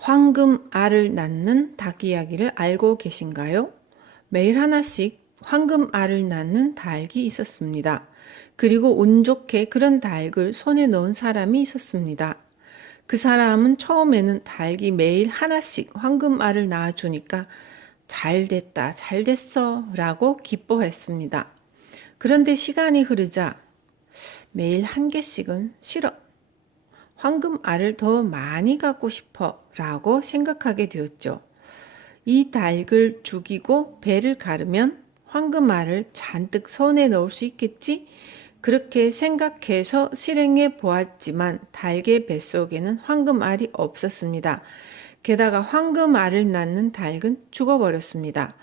황금 알을 낳는 닭 이야기를 알고 계신가요? 매일 하나씩 황금 알을 낳는 닭이 있었습니다. 그리고 운 좋게 그런 닭을 손에 넣은 사람이 있었습니다. 그 사람은 처음에는 닭이 매일 하나씩 황금 알을 낳아주니까 잘 됐다, 잘 됐어 라고 기뻐했습니다. 그런데 시간이 흐르자 매일 한 개씩은 싫어. 황금 알을 더 많이 갖고 싶어 라고 생각하게 되었죠. 이 닭을 죽이고 배를 가르면 황금 알을 잔뜩 손에 넣을 수 있겠지? 그렇게 생각해서 실행해 보았지만 닭의 뱃속에는 황금 알이 없었습니다. 게다가 황금 알을 낳는 닭은 죽어버렸습니다.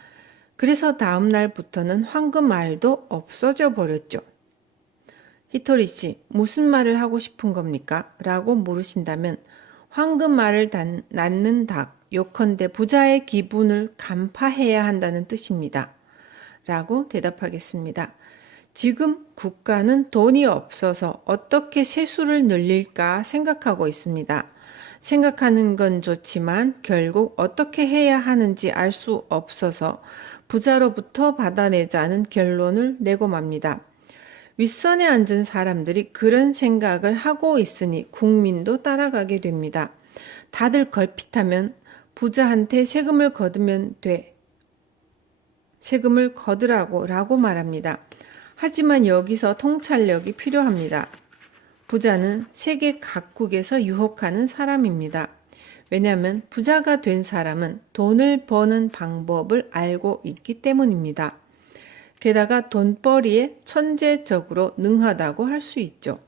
그래서 다음 날부터는 황금 알도 없어져 버렸죠. 히토리 씨, 무슨 말을 하고 싶은 겁니까? 라고 물으신다면 황금알을 낳는 닭, 요컨대 부자의 기분을 간파해야 한다는 뜻입니다. 라고 대답하겠습니다. 지금 국가는 돈이 없어서 어떻게 세수를 늘릴까 생각하고 있습니다. 생각하는 건 좋지만 결국 어떻게 해야 하는지 알 수 없어서 부자로부터 받아내자는 결론을 내고 맙니다. 윗선에 앉은 사람들이 그런 생각을 하고 있으니 국민도 따라가게 됩니다. 다들 걸핏하면 부자한테 세금을 거두면 돼. 세금을 거두라고 라고 말합니다. 하지만 여기서 통찰력이 필요합니다. 부자는 세계 각국에서 유혹하는 사람입니다. 왜냐하면 부자가 된 사람은 돈을 버는 방법을 알고 있기 때문입니다. 게다가 돈벌이에 천재적으로 능하다고 할 수 있죠.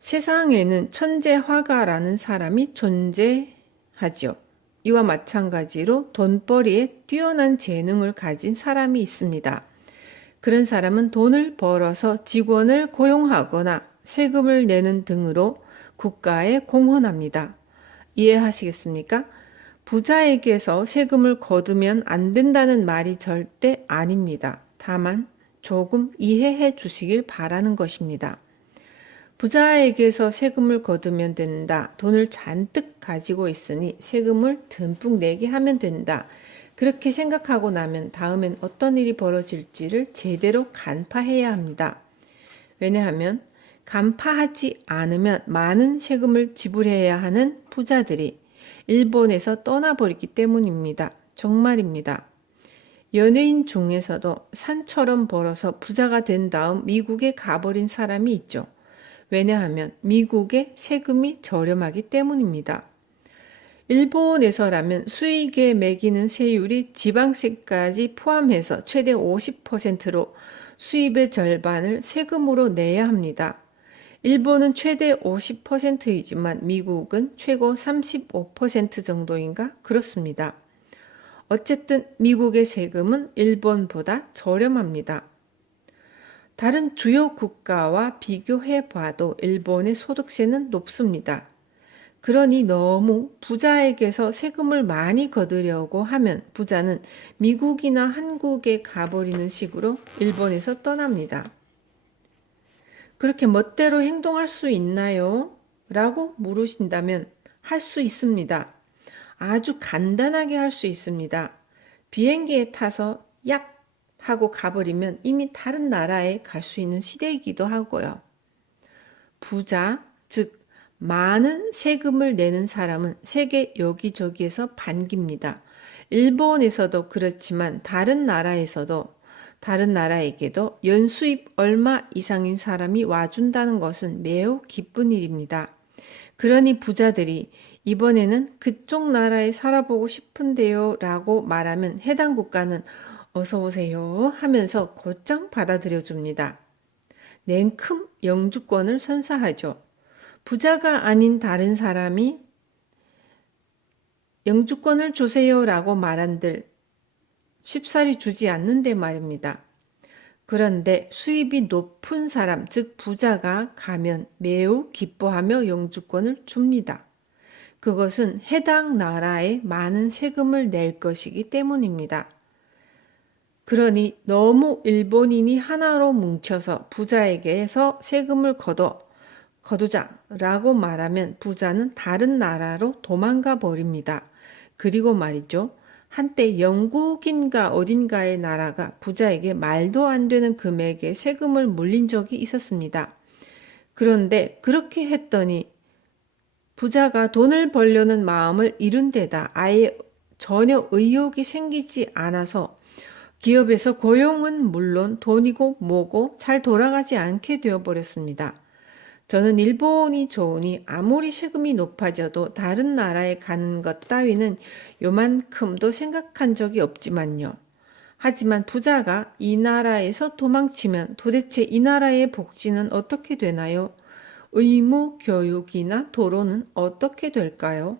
세상에는 천재 화가라는 사람이 존재하죠. 이와 마찬가지로 돈벌이에 뛰어난 재능을 가진 사람이 있습니다. 그런 사람은 돈을 벌어서 직원을 고용하거나 세금을 내는 등으로 국가에 공헌합니다. 이해하시겠습니까? 부자에게서 세금을 거두면 안 된다는 말이 절대 아닙니다. 다만 조금 이해해 주시길 바라는 것입니다. 부자에게서 세금을 거두면 된다. 돈을 잔뜩 가지고 있으니 세금을 듬뿍 내게 하면 된다. 그렇게 생각하고 나면 다음엔 어떤 일이 벌어질지를 제대로 간파해야 합니다. 왜냐하면 간파하지 않으면 많은 세금을 지불해야 하는 부자들이 일본에서 떠나버리기 때문입니다. 정말입니다. 연예인 중에서도 산처럼 벌어서 부자가 된 다음 미국에 가버린 사람이 있죠. 왜냐하면 미국의 세금이 저렴하기 때문입니다. 일본에서라면 수익에 매기는 세율이 지방세까지 포함해서 최대 50%로 수입의 절반을 세금으로 내야 합니다. 일본은 최대 50%이지만 미국은 최고 35% 정도인가 그렇습니다. 어쨌든 미국의 세금은 일본보다 저렴합니다. 다른 주요 국가와 비교해 봐도 일본의 소득세는 높습니다. 그러니 너무 부자에게서 세금을 많이 거두려고 하면 부자는 미국이나 한국에 가버리는 식으로 일본에서 떠납니다. 그렇게 멋대로 행동할 수 있나요? 라고 물으신다면 할 수 있습니다. 아주 간단하게 할 수 있습니다. 비행기에 타서 약 하고 가버리면 이미 다른 나라에 갈 수 있는 시대이기도 하고요. 부자, 즉 많은 세금을 내는 사람은 세계 여기저기에서 반깁니다. 일본에서도 그렇지만 다른 나라에게도 연수입 얼마 이상인 사람이 와준다는 것은 매우 기쁜 일입니다. 그러니 부자들이 이번에는 그쪽 나라에 살아보고 싶은데요 라고 말하면 해당 국가는 어서 오세요 하면서 곧장 받아들여 줍니다. 냉큼 영주권을 선사하죠. 부자가 아닌 다른 사람이 영주권을 주세요 라고 말한들 쉽사리 주지 않는데 말입니다. 그런데 수입이 높은 사람, 즉 부자가 가면 매우 기뻐하며 영주권을 줍니다. 그것은 해당 나라에 많은 세금을 낼 것이기 때문입니다. 그러니 너무 일본인이 하나로 뭉쳐서 부자에게서 세금을 거두자라고 말하면 부자는 다른 나라로 도망가 버립니다. 그리고 말이죠. 한때 영국인가 어딘가의 나라가 부자에게 말도 안 되는 금액의 세금을 물린 적이 있었습니다. 그런데 그렇게 했더니 부자가 돈을 벌려는 마음을 잃은 데다 아예 전혀 의욕이 생기지 않아서 기업에서 고용은 물론 돈이고 뭐고 잘 돌아가지 않게 되어버렸습니다. 저는 일본이 좋으니 아무리 세금이 높아져도 다른 나라에 가는 것 따위는 요만큼도 생각한 적이 없지만요. 하지만 부자가 이 나라에서 도망치면 도대체 이 나라의 복지는 어떻게 되나요? 의무 교육이나 도로는 어떻게 될까요?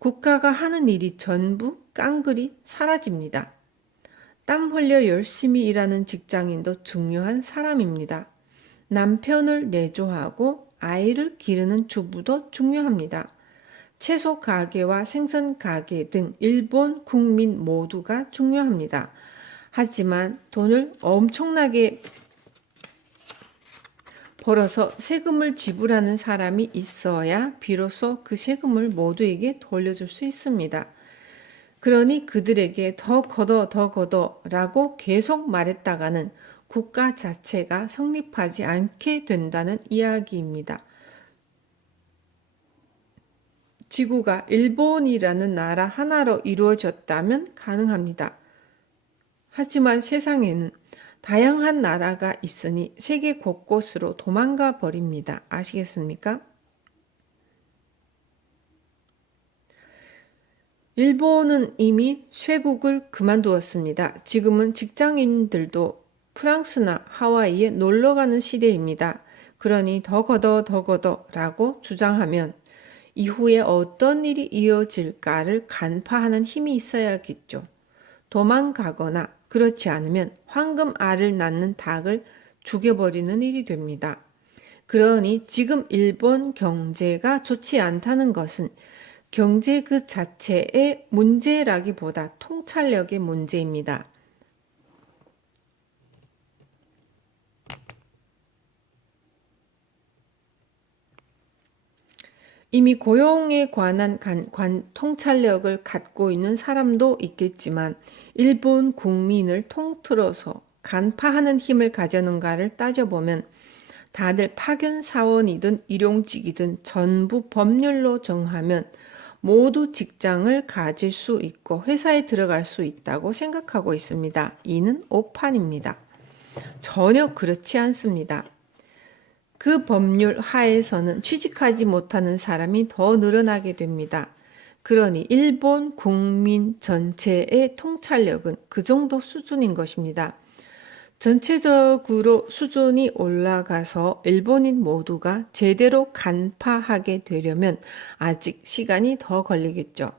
국가가 하는 일이 전부 깡그리 사라집니다. 땀 흘려 열심히 일하는 직장인도 중요한 사람입니다. 남편을 내조하고 아이를 기르는 주부도 중요합니다. 채소 가게와 생선 가게 등 일본 국민 모두가 중요합니다. 하지만 돈을 엄청나게 벌어서 세금을 지불하는 사람이 있어야 비로소 그 세금을 모두에게 돌려줄 수 있습니다. 그러니 그들에게 더 걷어 라고 계속 말했다가는 국가 자체가 성립하지 않게 된다는 이야기입니다. 지구가 일본이라는 나라 하나로 이루어졌다면 가능합니다. 하지만 세상에는 다양한 나라가 있으니 세계 곳곳으로 도망가 버립니다. 아시겠습니까? 일본은 이미 쇄국을 그만두었습니다. 지금은 직장인들도 프랑스나 하와이에 놀러가는 시대입니다. 그러니 더 걷어 라고 주장하면 이후에 어떤 일이 이어질까를 간파하는 힘이 있어야겠죠. 도망가거나 그렇지 않으면 황금알을 낳는 닭을 죽여버리는 일이 됩니다. 그러니 지금 일본 경제가 좋지 않다는 것은 경제 그 자체의 문제라기보다 통찰력의 문제입니다. 이미 고용에 관한 통찰력을 갖고 있는 사람도 있겠지만 일본 국민을 통틀어서 간파하는 힘을 가졌는가를 따져보면 다들 파견사원이든 일용직이든 전부 법률로 정하면 모두 직장을 가질 수 있고 회사에 들어갈 수 있다고 생각하고 있습니다. 이는 오판입니다. 전혀 그렇지 않습니다. 그 법률 하에서는 취직하지 못하는 사람이 더 늘어나게 됩니다. 그러니 일본 국민 전체의 통찰력은 그 정도 수준인 것입니다. 전체적으로 수준이 올라가서 일본인 모두가 제대로 간파하게 되려면 아직 시간이 더 걸리겠죠.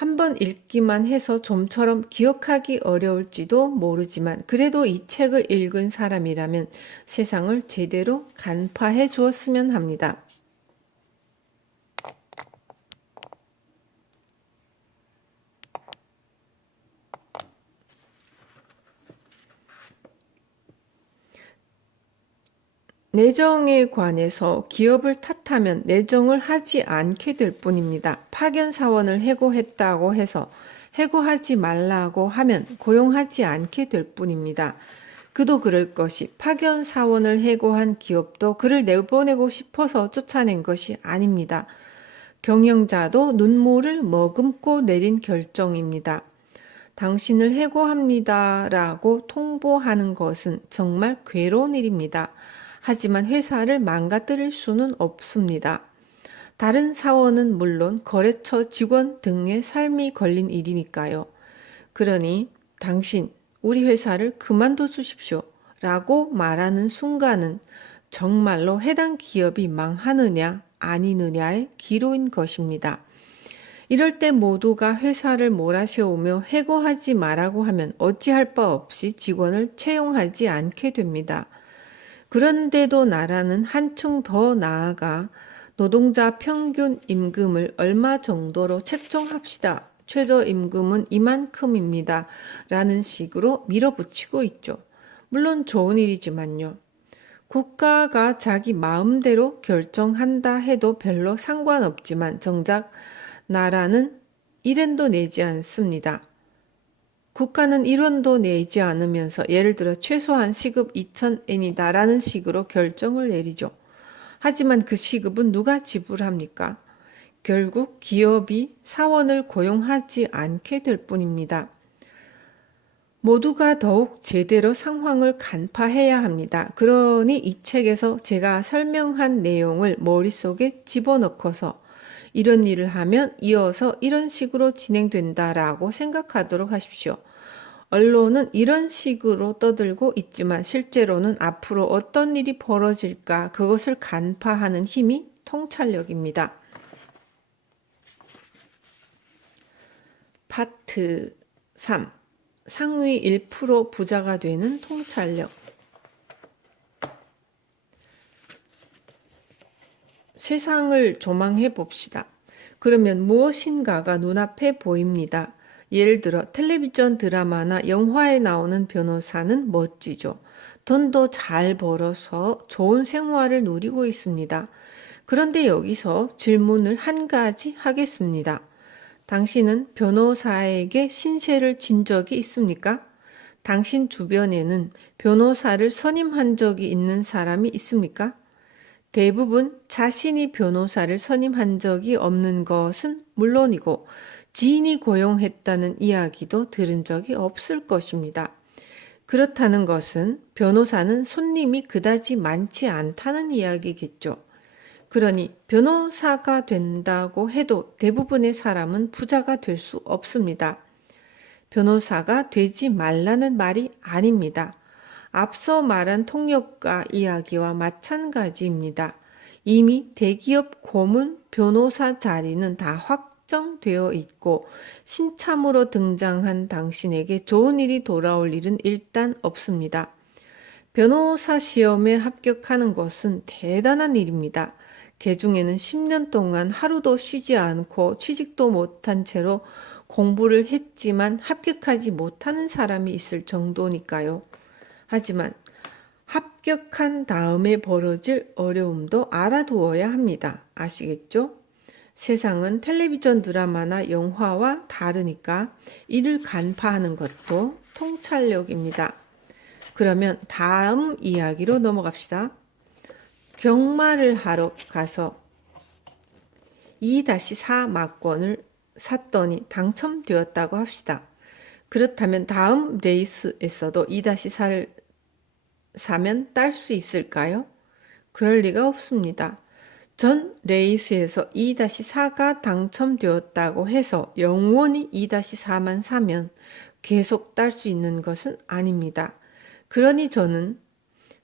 한번 읽기만 해서 좀처럼 기억하기 어려울지도 모르지만 그래도 이 책을 읽은 사람이라면 세상을 제대로 간파해 주었으면 합니다. 내정에 관해서 기업을 탓하면 내정을 하지 않게 될 뿐입니다. 파견 사원을 해고했다고 해서 해고하지 말라고 하면 고용하지 않게 될 뿐입니다. 그도 그럴 것이 파견 사원을 해고한 기업도 그를 내보내고 싶어서 쫓아낸 것이 아닙니다. 경영자도 눈물을 머금고 내린 결정입니다. 당신을 해고합니다 라고 통보하는 것은 정말 괴로운 일입니다. 하지만 회사를 망가뜨릴 수는 없습니다. 다른 사원은 물론 거래처 직원 등의 삶이 걸린 일이니까요. 그러니 당신 우리 회사를 그만둬 주십시오 라고 말하는 순간은 정말로 해당 기업이 망하느냐 아니느냐의 기로인 것입니다. 이럴 때 모두가 회사를 몰아세우며 해고하지 말라고 하면 어찌할 바 없이 직원을 채용하지 않게 됩니다. 그런데도 나라는 한층 더 나아가 노동자 평균 임금을 얼마 정도로 책정합시다. 최저임금은 이만큼입니다. 라는 식으로 밀어붙이고 있죠. 물론 좋은 일이지만요. 국가가 자기 마음대로 결정한다 해도 별로 상관없지만 정작 나라는 1엔도 내지 않습니다. 국가는 1원도 내지 않으면서 예를 들어 최소한 시급 2,000엔이다 라는 식으로 결정을 내리죠. 하지만 그 시급은 누가 지불합니까? 결국 기업이 사원을 고용하지 않게 될 뿐입니다. 모두가 더욱 제대로 상황을 간파해야 합니다. 그러니 이 책에서 제가 설명한 내용을 머릿속에 집어넣고서 이런 일을 하면 이어서 이런 식으로 진행된다라고 생각하도록 하십시오. 언론은 이런 식으로 떠들고 있지만 실제로는 앞으로 어떤 일이 벌어질까 그것을 간파하는 힘이 통찰력입니다. 파트 3. 상위 1% 부자가 되는 통찰력. 세상을 조망해 봅시다. 그러면 무엇인가가 눈앞에 보입니다. 예를 들어 텔레비전 드라마나 영화에 나오는 변호사는 멋지죠. 돈도 잘 벌어서 좋은 생활을 누리고 있습니다. 그런데 여기서 질문을 한 가지 하겠습니다. 당신은 변호사에게 신세를 진 적이 있습니까? 당신 주변에는 변호사를 선임한 적이 있는 사람이 있습니까? 대부분 자신이 변호사를 선임한 적이 없는 것은 물론이고 지인이 고용했다는 이야기도 들은 적이 없을 것입니다. 그렇다는 것은 변호사는 손님이 그다지 많지 않다는 이야기겠죠. 그러니 변호사가 된다고 해도 대부분의 사람은 부자가 될 수 없습니다. 변호사가 되지 말라는 말이 아닙니다. 앞서 말한 통역가 이야기와 마찬가지입니다. 이미 대기업 고문 변호사 자리는 다 확정되어 있고 신참으로 등장한 당신에게 좋은 일이 돌아올 일은 일단 없습니다. 변호사 시험에 합격하는 것은 대단한 일입니다. 개중에는 10년 동안 하루도 쉬지 않고 취직도 못한 채로 공부를 했지만 합격하지 못하는 사람이 있을 정도니까요. 하지만 합격한 다음에 벌어질 어려움도 알아두어야 합니다. 아시겠죠? 세상은 텔레비전 드라마나 영화와 다르니까 이를 간파하는 것도 통찰력입니다. 그러면 다음 이야기로 넘어갑시다. 경마를 하러 가서 2-4 막권을 샀더니 당첨되었다고 합시다. 그렇다면 다음 레이스에서도 2-4를 사면 딸 수 있을까요? 그럴 리가 없습니다. 전 레이스에서 2-4가 당첨되었다고 해서 영원히 2-4만 사면 계속 딸 수 있는 것은 아닙니다. 그러니 저는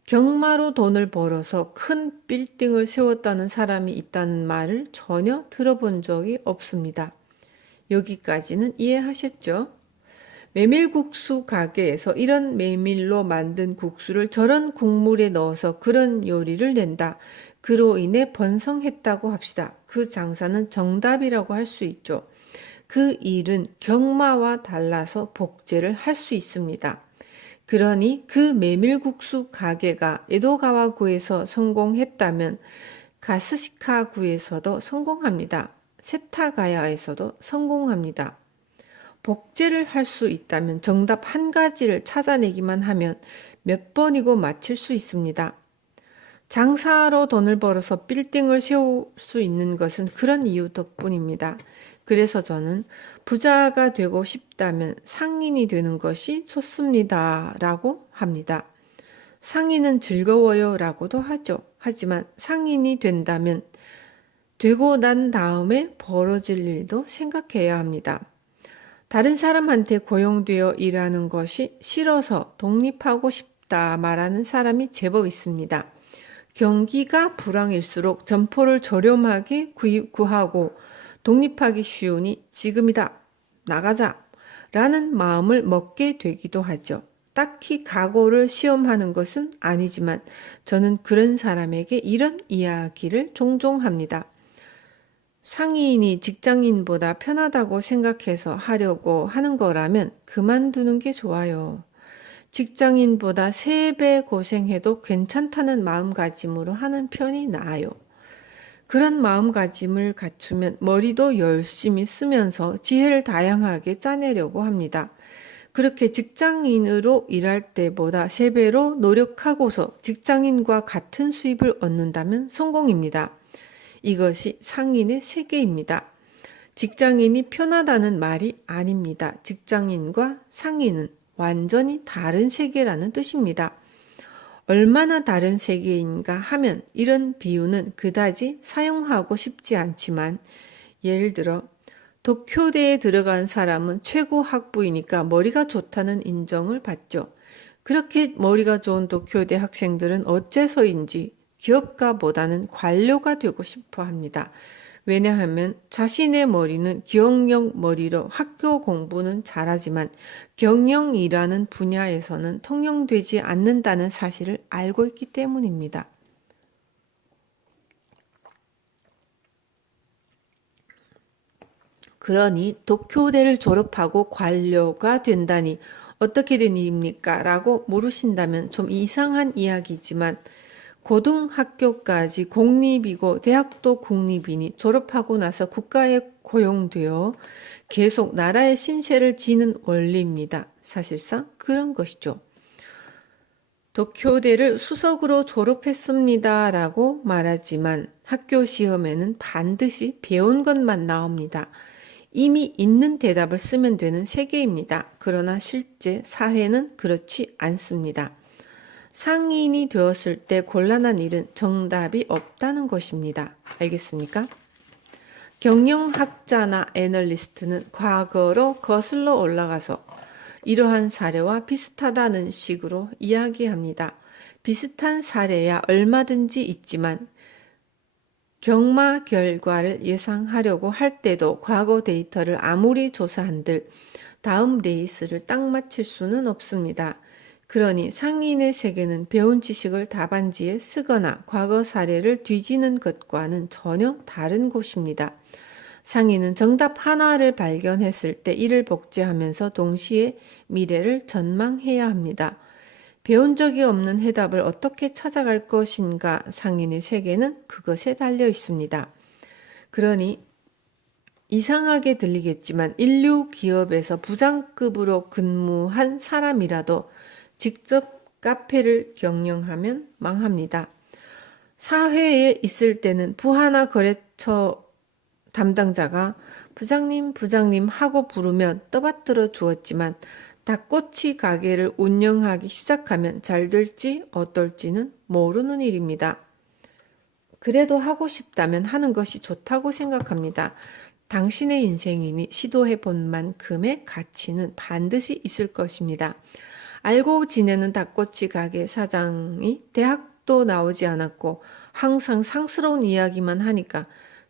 경마로 돈을 벌어서 큰 빌딩을 세웠다는 사람이 있다는 말을 전혀 들어본 적이 없습니다. 여기까지는 이해하셨죠? 메밀국수 가게에서 이런 메밀로 만든 국수를 저런 국물에 넣어서 그런 요리를 낸다. 그로 인해 번성했다고 합시다. 그 장사는 정답이라고 할 수 있죠. 그 일은 경마와 달라서 복제를 할 수 있습니다. 그러니 그 메밀국수 가게가 에도가와구에서 성공했다면 가스시카구에서도 성공합니다. 세타가야에서도 성공합니다. 복제를 할 수 있다면 정답 한 가지를 찾아내기만 하면 몇 번이고 맞힐 수 있습니다. 장사로 돈을 벌어서 빌딩을 세울 수 있는 것은 그런 이유 덕분입니다. 그래서 저는 부자가 되고 싶다면 상인이 되는 것이 좋습니다. 라고 합니다. 상인은 즐거워요. 라고도 하죠. 하지만 상인이 된다면 되고 난 다음에 벌어질 일도 생각해야 합니다. 다른 사람한테 고용되어 일하는 것이 싫어서 독립하고 싶다 말하는 사람이 제법 있습니다. 경기가 불황일수록 점포를 저렴하게 구하고 독립하기 쉬우니 지금이다, 나가자 라는 마음을 먹게 되기도 하죠. 딱히 각오를 시험하는 것은 아니지만 저는 그런 사람에게 이런 이야기를 종종 합니다. 상인이 직장인보다 편하다고 생각해서 하려고 하는 거라면 그만두는 게 좋아요. 직장인보다 3배 고생해도 괜찮다는 마음가짐으로 하는 편이 나아요. 그런 마음가짐을 갖추면 머리도 열심히 쓰면서 지혜를 다양하게 짜내려고 합니다. 그렇게 직장인으로 일할 때보다 3배로 노력하고서 직장인과 같은 수입을 얻는다면 성공입니다. 이것이 상인의 세계입니다. 직장인이 편하다는 말이 아닙니다. 직장인과 상인은 완전히 다른 세계라는 뜻입니다. 얼마나 다른 세계인가 하면 이런 비유는 그다지 사용하고 싶지 않지만, 예를 들어 도쿄대에 들어간 사람은 최고 학부이니까 머리가 좋다는 인정을 받죠. 그렇게 머리가 좋은 도쿄대 학생들은 어째서인지 기업가보다는 관료가 되고 싶어 합니다. 왜냐하면 자신의 머리는 기억력 머리로 학교 공부는 잘하지만 경영이라는 분야에서는 통용되지 않는다는 사실을 알고 있기 때문입니다. 그러니 도쿄대를 졸업하고 관료가 된다니 어떻게 된 일입니까? 라고 물으신다면 좀 이상한 이야기지만, 고등학교까지 공립이고 대학도 국립이니 졸업하고 나서 국가에 고용되어 계속 나라의 신세를 지는 원리입니다. 사실상 그런 것이죠. 도쿄대를 수석으로 졸업했습니다 라고 말하지만 학교 시험에는 반드시 배운 것만 나옵니다. 이미 있는 대답을 쓰면 되는 세계입니다. 그러나 실제 사회는 그렇지 않습니다. 상인이 되었을 때 곤란한 일은 정답이 없다는 것입니다. 알겠습니까? 경영학자나 애널리스트는 과거로 거슬러 올라가서 이러한 사례와 비슷하다는 식으로 이야기합니다. 비슷한 사례야 얼마든지 있지만 경마 결과를 예상하려고 할 때도 과거 데이터를 아무리 조사한들 다음 레이스를 딱 맞힐 수는 없습니다. 그러니 상인의 세계는 배운 지식을 답안지에 쓰거나 과거 사례를 뒤지는 것과는 전혀 다른 곳입니다. 상인은 정답 하나를 발견했을 때 이를 복제하면서 동시에 미래를 전망해야 합니다. 배운 적이 없는 해답을 어떻게 찾아갈 것인가, 상인의 세계는 그것에 달려 있습니다. 그러니 이상하게 들리겠지만 인류 기업에서 부장급으로 근무한 사람이라도 직접 카페를 경영하면 망합니다. 사회에 있을 때는 부하나 거래처 담당자가 부장님 하고 부르면 떠받들어 주었지만 닭꼬치 가게를 운영하기 시작하면 잘 될지 어떨지는 모르는 일입니다. 그래도 하고 싶다면 하는 것이 좋다고 생각합니다. 당신의 인생이니 시도해 본 만큼의 가치는 반드시 있을 것입니다. 알고 지내는 닭꼬치 가게 사장이 대학도 나오지 않았고 항상 상스러운 이야기만 하니까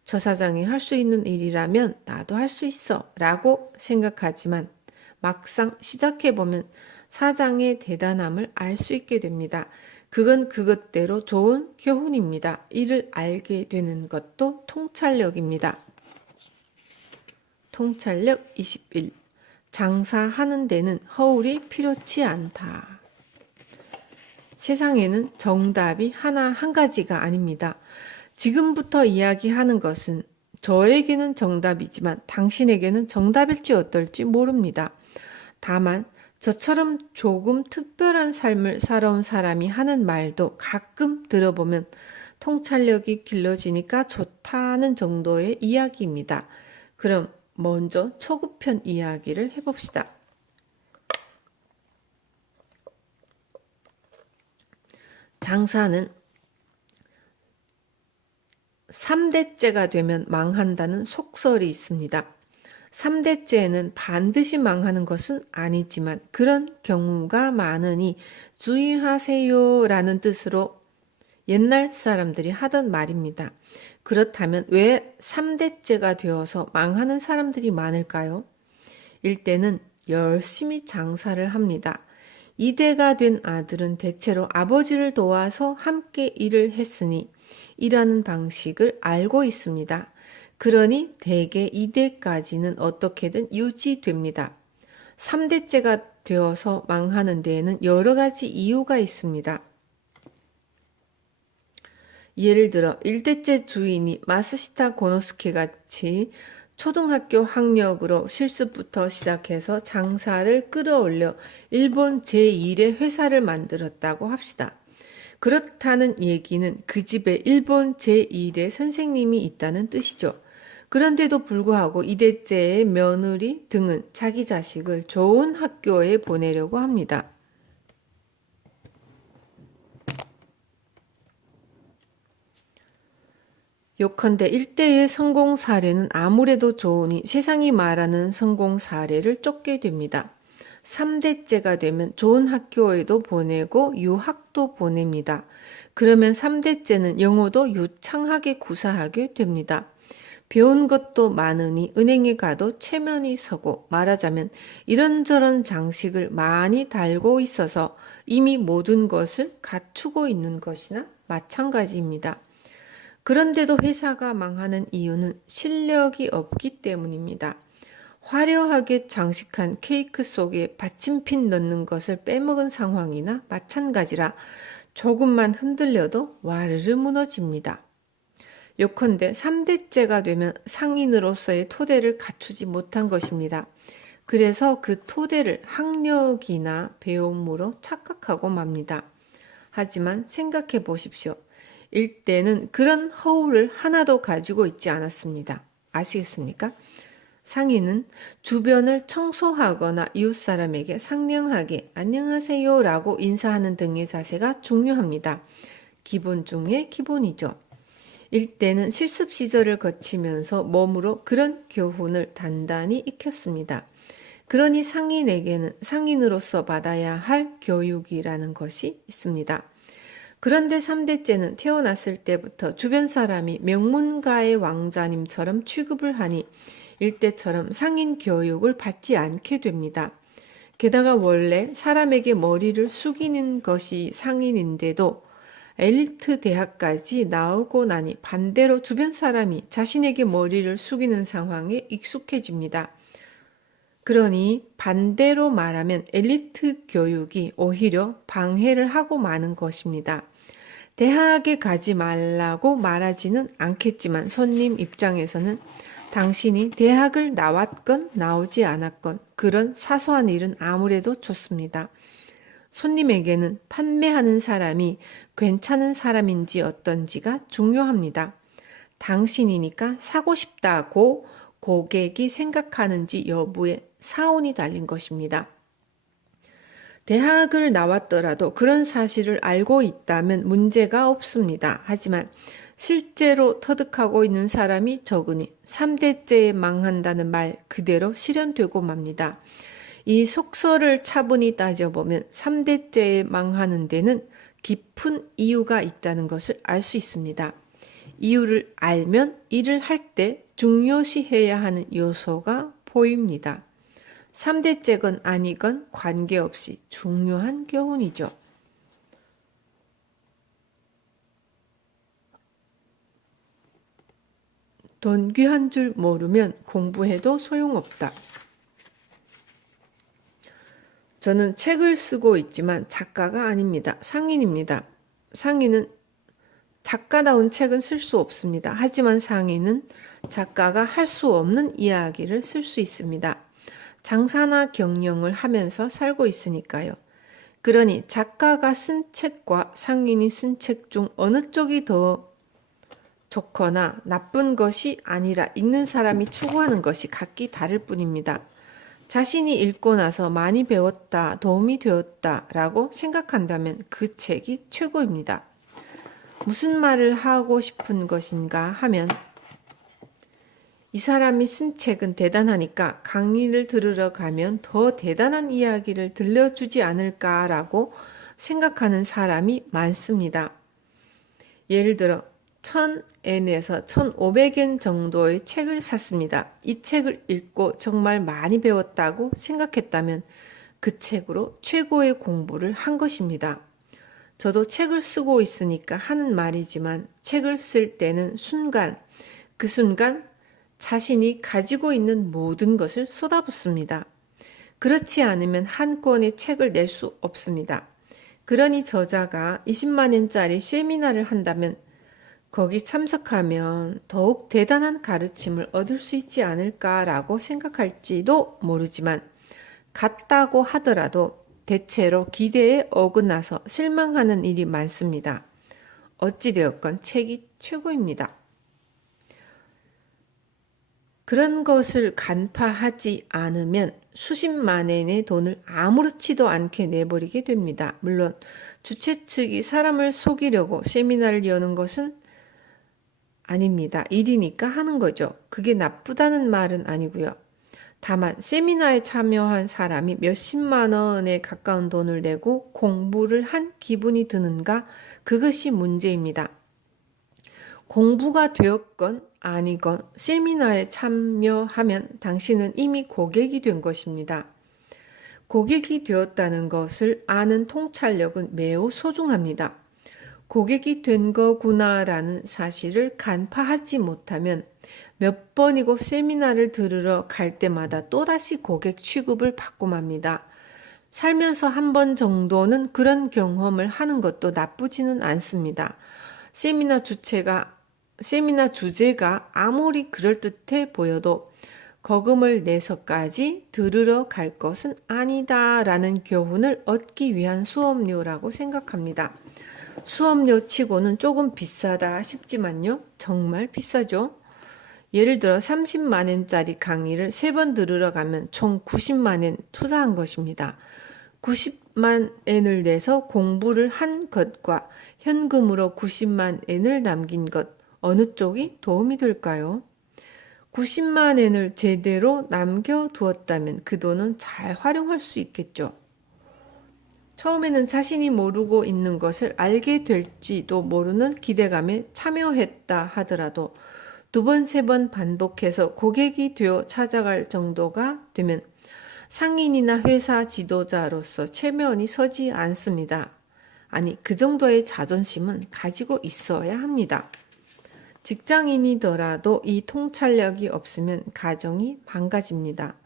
저 사장이 할 수 있는 일이라면 나도 할 수 있어 라고 생각하지만 막상 시작해보면 사장의 대단함을 알 수 있게 됩니다. 그건 그것대로 좋은 교훈입니다. 이를 알게 되는 것도 통찰력입니다. 통찰력 21. 장사하는 데는 허울이 필요치 않다. 세상에는 정답이 한 가지가 아닙니다. 지금부터 이야기하는 것은 저에게는 정답이지만 당신에게는 정답일지 어떨지 모릅니다. 다만 저처럼 조금 특별한 삶을 살아온 사람이 하는 말도 가끔 들어보면 통찰력이 길러지니까 좋다는 정도의 이야기입니다. 그럼 먼저 초급편 이야기를 해봅시다. 장사는 3대째가 되면 망한다는 속설이 있습니다. 3대째는 반드시 망하는 것은 아니지만 그런 경우가 많으니 주의하세요 라는 뜻으로 옛날 사람들이 하던 말입니다. 그렇다면 왜 3대째가 되어서 망하는 사람들이 많을까요? 일대는 열심히 장사를 합니다. 2대가 된 아들은 대체로 아버지를 도와서 함께 일을 했으니 일하는 방식을 알고 있습니다. 그러니 대개 2대까지는 어떻게든 유지됩니다. 3대째가 되어서 망하는 데에는 여러 가지 이유가 있습니다. 예를 들어 1대째 주인이 마스시타 고노스케 같이 초등학교 학력으로 실습부터 시작해서 장사를 끌어올려 일본 제1의 회사를 만들었다고 합시다. 그렇다는 얘기는 그 집에 일본 제1의 선생님이 있다는 뜻이죠. 그런데도 불구하고 2대째의 며느리 등은 자기 자식을 좋은 학교에 보내려고 합니다. 요컨대 1대의 성공 사례는 아무래도 좋으니 세상이 말하는 성공 사례를 쫓게 됩니다. 3대째가 되면 좋은 학교에도 보내고 유학도 보냅니다. 그러면 3대째는 영어도 유창하게 구사하게 됩니다. 배운 것도 많으니 은행에 가도 체면이 서고 말하자면 이런저런 장식을 많이 달고 있어서 이미 모든 것을 갖추고 있는 것이나 마찬가지입니다. 그런데도 회사가 망하는 이유는 실력이 없기 때문입니다. 화려하게 장식한 케이크 속에 받침핀 넣는 것을 빼먹은 상황이나 마찬가지라 조금만 흔들려도 와르르 무너집니다. 요컨대 3대째가 되면 상인으로서의 토대를 갖추지 못한 것입니다. 그래서 그 토대를 학력이나 배움으로 착각하고 맙니다. 하지만 생각해 보십시오. 1대는 그런 허울을 하나도 가지고 있지 않았습니다. 아시겠습니까? 상인은 주변을 청소하거나 이웃사람에게 상냥하게 안녕하세요 라고 인사하는 등의 자세가 중요합니다. 기본 중에 기본이죠. 1대는 실습 시절을 거치면서 몸으로 그런 교훈을 단단히 익혔습니다. 그러니 상인에게는 상인으로서 받아야 할 교육이라는 것이 있습니다. 그런데 3대째는 태어났을 때부터 주변 사람이 명문가의 왕자님처럼 취급을 하니 1대처럼 상인 교육을 받지 않게 됩니다. 게다가 원래 사람에게 머리를 숙이는 것이 상인인데도 엘리트 대학까지 나오고 나니 반대로 주변 사람이 자신에게 머리를 숙이는 상황에 익숙해집니다. 그러니 반대로 말하면 엘리트 교육이 오히려 방해를 하고 마는 것입니다. 대학에 가지 말라고 말하지는 않겠지만 손님 입장에서는 당신이 대학을 나왔건 나오지 않았건 그런 사소한 일은 아무래도 좋습니다. 손님에게는 판매하는 사람이 괜찮은 사람인지 어떤지가 중요합니다. 당신이니까 사고 싶다고 고객이 생각하는지 여부에 사온이 달린 것입니다. 대학을 나왔더라도 그런 사실을 알고 있다면 문제가 없습니다. 하지만 실제로 터득하고 있는 사람이 적으니 3대째에 망한다는 말 그대로 실현되고 맙니다. 이 속설을 차분히 따져보면 3대째에 망하는 데는 깊은 이유가 있다는 것을 알 수 있습니다. 이유를 알면 일을 할 때 중요시해야 하는 요소가 보입니다. 3대째건 아니건 관계없이 중요한 교훈이죠. 돈 귀한 줄 모르면 공부해도 소용없다. 저는 책을 쓰고 있지만 작가가 아닙니다. 상인입니다. 상인은 작가다운 책은 쓸 수 없습니다. 하지만 상인은 작가가 할 수 없는 이야기를 쓸 수 있습니다. 장사나 경영을 하면서 살고 있으니까요. 그러니 작가가 쓴 책과 상인이 쓴 책 중 어느 쪽이 더 좋거나 나쁜 것이 아니라 읽는 사람이 추구하는 것이 각기 다를 뿐입니다. 자신이 읽고 나서 많이 배웠다, 도움이 되었다 라고 생각한다면 그 책이 최고입니다. 무슨 말을 하고 싶은 것인가 하면 이 사람이 쓴 책은 대단하니까 강의를 들으러 가면 더 대단한 이야기를 들려주지 않을까라고 생각하는 사람이 많습니다. 예를 들어 1000엔에서 1500엔 정도의 책을 샀습니다. 이 책을 읽고 정말 많이 배웠다고 생각했다면 그 책으로 최고의 공부를 한 것입니다. 저도 책을 쓰고 있으니까 하는 말이지만 책을 쓸 때는 그 순간 자신이 가지고 있는 모든 것을 쏟아붓습니다. 그렇지 않으면 한 권의 책을 낼 수 없습니다. 그러니 저자가 20만 원짜리 세미나를 한다면 거기 참석하면 더욱 대단한 가르침을 얻을 수 있지 않을까라고 생각할지도 모르지만 같다고 하더라도 대체로 기대에 어긋나서 실망하는 일이 많습니다. 어찌되었건 책이 최고입니다. 그런 것을 간파하지 않으면 수십만 엔의 돈을 아무렇지도 않게 내버리게 됩니다. 물론 주최 측이 사람을 속이려고 세미나를 여는 것은 아닙니다. 일이니까 하는 거죠. 그게 나쁘다는 말은 아니고요. 다만 세미나에 참여한 사람이 몇십만 원에 가까운 돈을 내고 공부를 한 기분이 드는가? 그것이 문제입니다. 공부가 되었건 아니건 세미나에 참여하면 당신은 이미 고객이 된 것입니다. 고객이 되었다는 것을 아는 통찰력은 매우 소중합니다. 고객이 된 거구나라는 사실을 간파하지 못하면 몇 번이고 세미나를 들으러 갈 때마다 또다시 고객 취급을 받고 맙니다. 살면서 한 번 정도는 그런 경험을 하는 것도 나쁘지는 않습니다. 세미나 주제가 아무리 그럴듯해 보여도 거금을 내서까지 들으러 갈 것은 아니다라는 교훈을 얻기 위한 수업료라고 생각합니다. 수업료 치고는 조금 비싸다 싶지만요. 정말 비싸죠. 예를 들어 30만 원짜리 강의를 3번 들으러 가면 총 90만 원 투자한 것입니다. 90만 원을 내서 공부를 한 것과 현금으로 90만 원을 남긴 것 어느 쪽이 도움이 될까요? 90만 원을 제대로 남겨두었다면 그 돈은 잘 활용할 수 있겠죠. 처음에는 자신이 모르고 있는 것을 알게 될지도 모르는 기대감에 참여했다 하더라도 2번, 3번 반복해서 고객이 되어 찾아갈 정도가 되면 상인이나 회사 지도자로서 체면이 서지 않습니다. 아니, 그 정도의 자존심은 가지고 있어야 합니다. 직장인이더라도 이 통찰력이 없으면 가정이 망가집니다.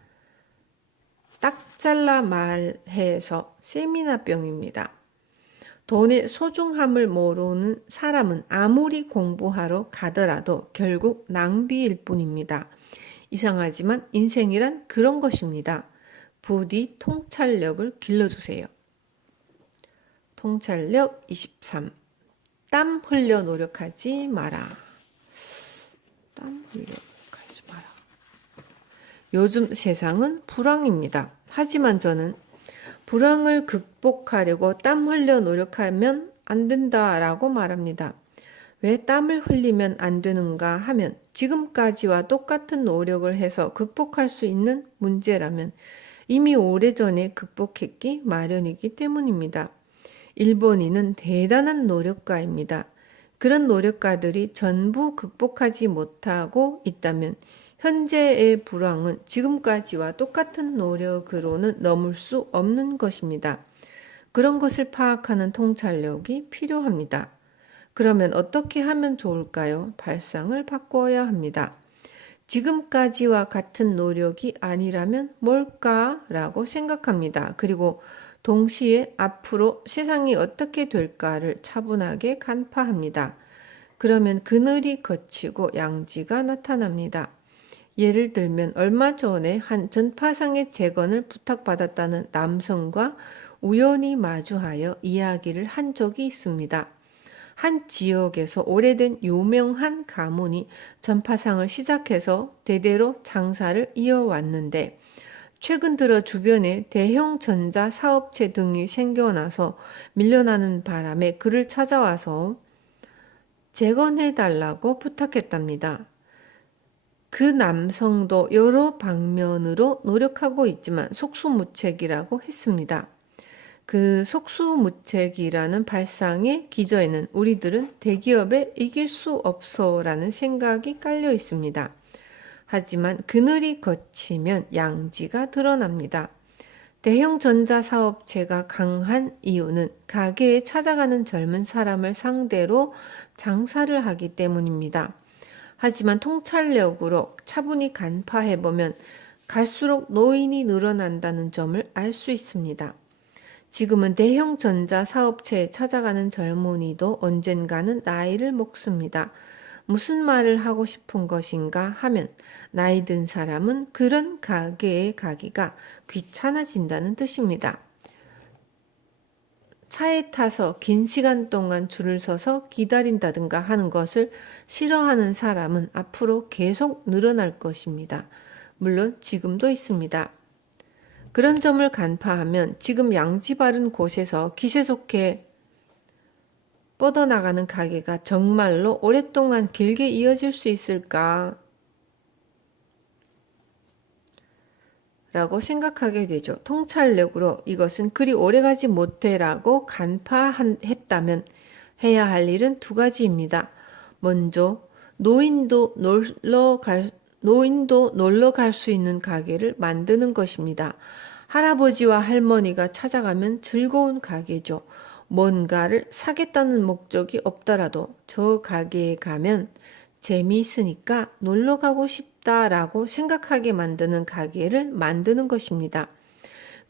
딱 잘라 말해서 세미나병입니다. 돈의 소중함을 모르는 사람은 아무리 공부하러 가더라도 결국 낭비일 뿐입니다. 이상하지만 인생이란 그런 것입니다. 부디 통찰력을 길러주세요. 통찰력 23. 땀 흘려 노력하지 마라. 땀 흘려 노력하지 마라. 요즘 세상은 불황입니다. 하지만 저는 불황을 극복하려고 땀 흘려 노력하면 안 된다라고 말합니다. 왜 땀을 흘리면 안 되는가 하면 지금까지와 똑같은 노력을 해서 극복할 수 있는 문제라면 이미 오래전에 극복했기 마련이기 때문입니다. 일본인은 대단한 노력가입니다. 그런 노력가들이 전부 극복하지 못하고 있다면 현재의 불황은 지금까지와 똑같은 노력으로는 넘을 수 없는 것입니다. 그런 것을 파악하는 통찰력이 필요합니다. 그러면 어떻게 하면 좋을까요? 발상을 바꿔야 합니다. 지금까지와 같은 노력이 아니라면 뭘까라고 생각합니다. 그리고 동시에 앞으로 세상이 어떻게 될까를 차분하게 간파합니다. 그러면 그늘이 걷히고 양지가 나타납니다. 예를 들면 얼마 전에 한 전파상의 재건을 부탁받았다는 남성과 우연히 마주하여 이야기를 한 적이 있습니다. 한 지역에서 오래된 유명한 가문이 전파상을 시작해서 대대로 장사를 이어왔는데 최근 들어 주변에 대형 전자 사업체 등이 생겨나서 밀려나는 바람에 그를 찾아와서 재건해달라고 부탁했답니다. 그 남성도 여러 방면으로 노력하고 있지만 속수무책이라고 했습니다. 그 속수무책이라는 발상의 기저에는 우리들은 대기업에 이길 수 없어라는 생각이 깔려 있습니다. 하지만 그늘이 걷히면 양지가 드러납니다. 대형 전자사업체가 강한 이유는 가게에 찾아가는 젊은 사람을 상대로 장사를 하기 때문입니다. 하지만 통찰력으로 차분히 간파해보면 갈수록 노인이 늘어난다는 점을 알 수 있습니다. 지금은 대형 전자 사업체에 찾아가는 젊은이도 언젠가는 나이를 먹습니다. 무슨 말을 하고 싶은 것인가 하면 나이 든 사람은 그런 가게에 가기가 귀찮아진다는 뜻입니다. 차에 타서 긴 시간 동안 줄을 서서 기다린다든가 하는 것을 싫어하는 사람은 앞으로 계속 늘어날 것입니다. 물론 지금도 있습니다. 그런 점을 간파하면 지금 양지 바른 곳에서 기세 좋게 뻗어나가는 가게가 정말로 오랫동안 길게 이어질 수 있을까? 라고 생각하게 되죠. 통찰력으로 이것은 그리 오래가지 못해 라고 간파했다면 해야 할 일은 두 가지입니다. 먼저 노인도 놀러 갈 수 있는 가게를 만드는 것입니다. 할아버지와 할머니가 찾아가면 즐거운 가게죠. 뭔가를 사겠다는 목적이 없더라도 저 가게에 가면 재미있으니까 놀러 가고 싶다라고 생각하게 만드는 가게를 만드는 것입니다.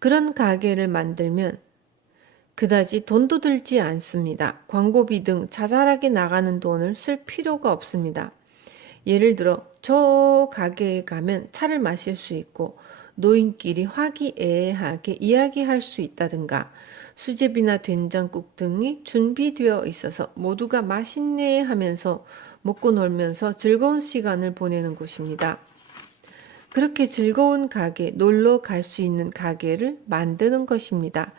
그런 가게를 만들면 그다지 돈도 들지 않습니다. 광고비 등 자잘하게 나가는 돈을 쓸 필요가 없습니다. 예를 들어 저 가게에 가면 차를 마실 수 있고 노인끼리 화기애애하게 이야기할 수 있다든가 수제비나 된장국 등이 준비되어 있어서 모두가 맛있네 하면서 먹고 놀면서 즐거운 시간을 보내는 곳입니다. 그렇게 즐거운 가게, 놀러 갈 수 있는 가게를 만드는 것입니다.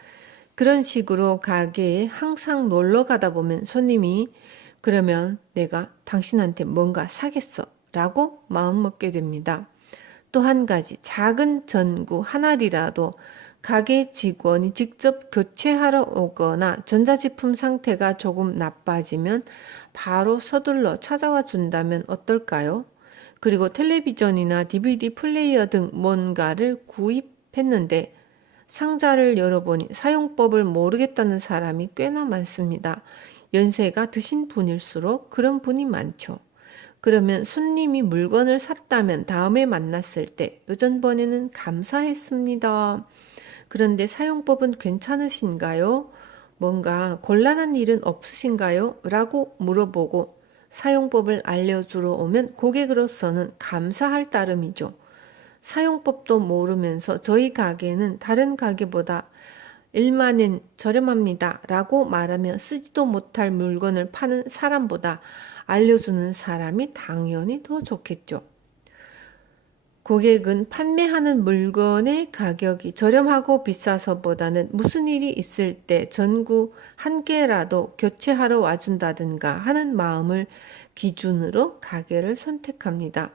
그런 식으로 가게에 항상 놀러 가다 보면 손님이 그러면 내가 당신한테 뭔가 사겠어 라고 마음먹게 됩니다. 또 한 가지 작은 전구 하나리라도 가게 직원이 직접 교체하러 오거나 전자제품 상태가 조금 나빠지면 바로 서둘러 찾아와 준다면 어떨까요? 그리고 텔레비전이나 DVD 플레이어 등 뭔가를 구입했는데 상자를 열어보니 사용법을 모르겠다는 사람이 꽤나 많습니다. 연세가 드신 분일수록 그런 분이 많죠. 그러면 손님이 물건을 샀다면 다음에 만났을 때 요전번에는 감사했습니다. 그런데 사용법은 괜찮으신가요? 뭔가 곤란한 일은 없으신가요? 라고 물어보고 사용법을 알려주러 오면 고객으로서는 감사할 따름이죠. 사용법도 모르면서 저희 가게는 다른 가게보다 1만엔 저렴합니다 라고 말하며 쓰지도 못할 물건을 파는 사람보다 알려주는 사람이 당연히 더 좋겠죠. 고객은 판매하는 물건의 가격이 저렴하고 비싸서보다는 무슨 일이 있을 때 전구 한 개라도 교체하러 와준다든가 하는 마음을 기준으로 가게를 선택합니다.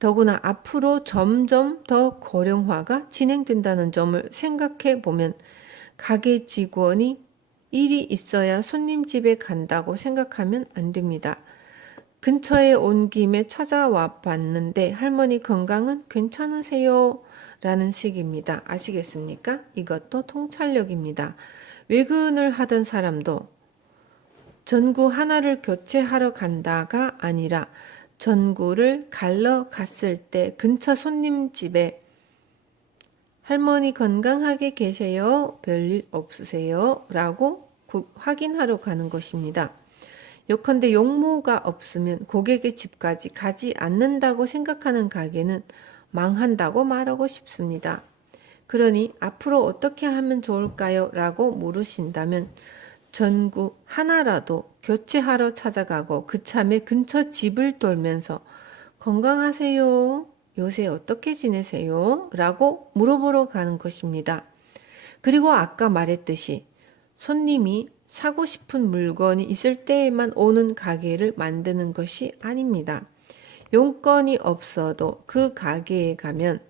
더구나 앞으로 점점 더 고령화가 진행된다는 점을 생각해 보면 가게 직원이 일이 있어야 손님 집에 간다고 생각하면 안 됩니다. 근처에 온 김에 찾아와 봤는데 할머니 건강은 괜찮으세요? 라는 식입니다. 아시겠습니까? 이것도 통찰력입니다. 외근을 하던 사람도 전구 하나를 교체하러 간다가 아니라 전구를 갈러 갔을 때 근처 손님 집에 할머니 건강하게 계세요? 별일 없으세요? 라고 확인하러 가는 것입니다. 요컨대 용무가 없으면 고객의 집까지 가지 않는다고 생각하는 가게는 망한다고 말하고 싶습니다. 그러니 앞으로 어떻게 하면 좋을까요? 라고 물으신다면 전구 하나라도 교체하러 찾아가고 그참에 근처 집을 돌면서 건강하세요? 요새 어떻게 지내세요? 라고 물어보러 가는 것입니다. 그리고 아까 말했듯이 손님이 사고 싶은 물건이 있을 때에만 오는 가게를 만드는 것이 아닙니다. 용건이 없어도 그 가게에 가면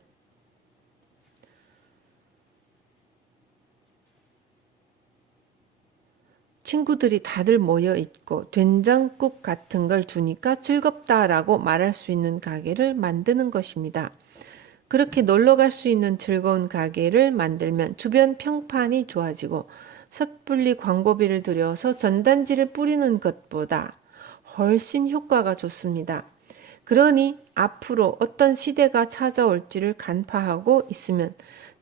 친구들이 다들 모여 있고 된장국 같은 걸 주니까 즐겁다라고 말할 수 있는 가게를 만드는 것입니다. 그렇게 놀러 갈 수 있는 즐거운 가게를 만들면 주변 평판이 좋아지고 섣불리 광고비를 들여서 전단지를 뿌리는 것보다 훨씬 효과가 좋습니다. 그러니 앞으로 어떤 시대가 찾아올지를 간파하고 있으면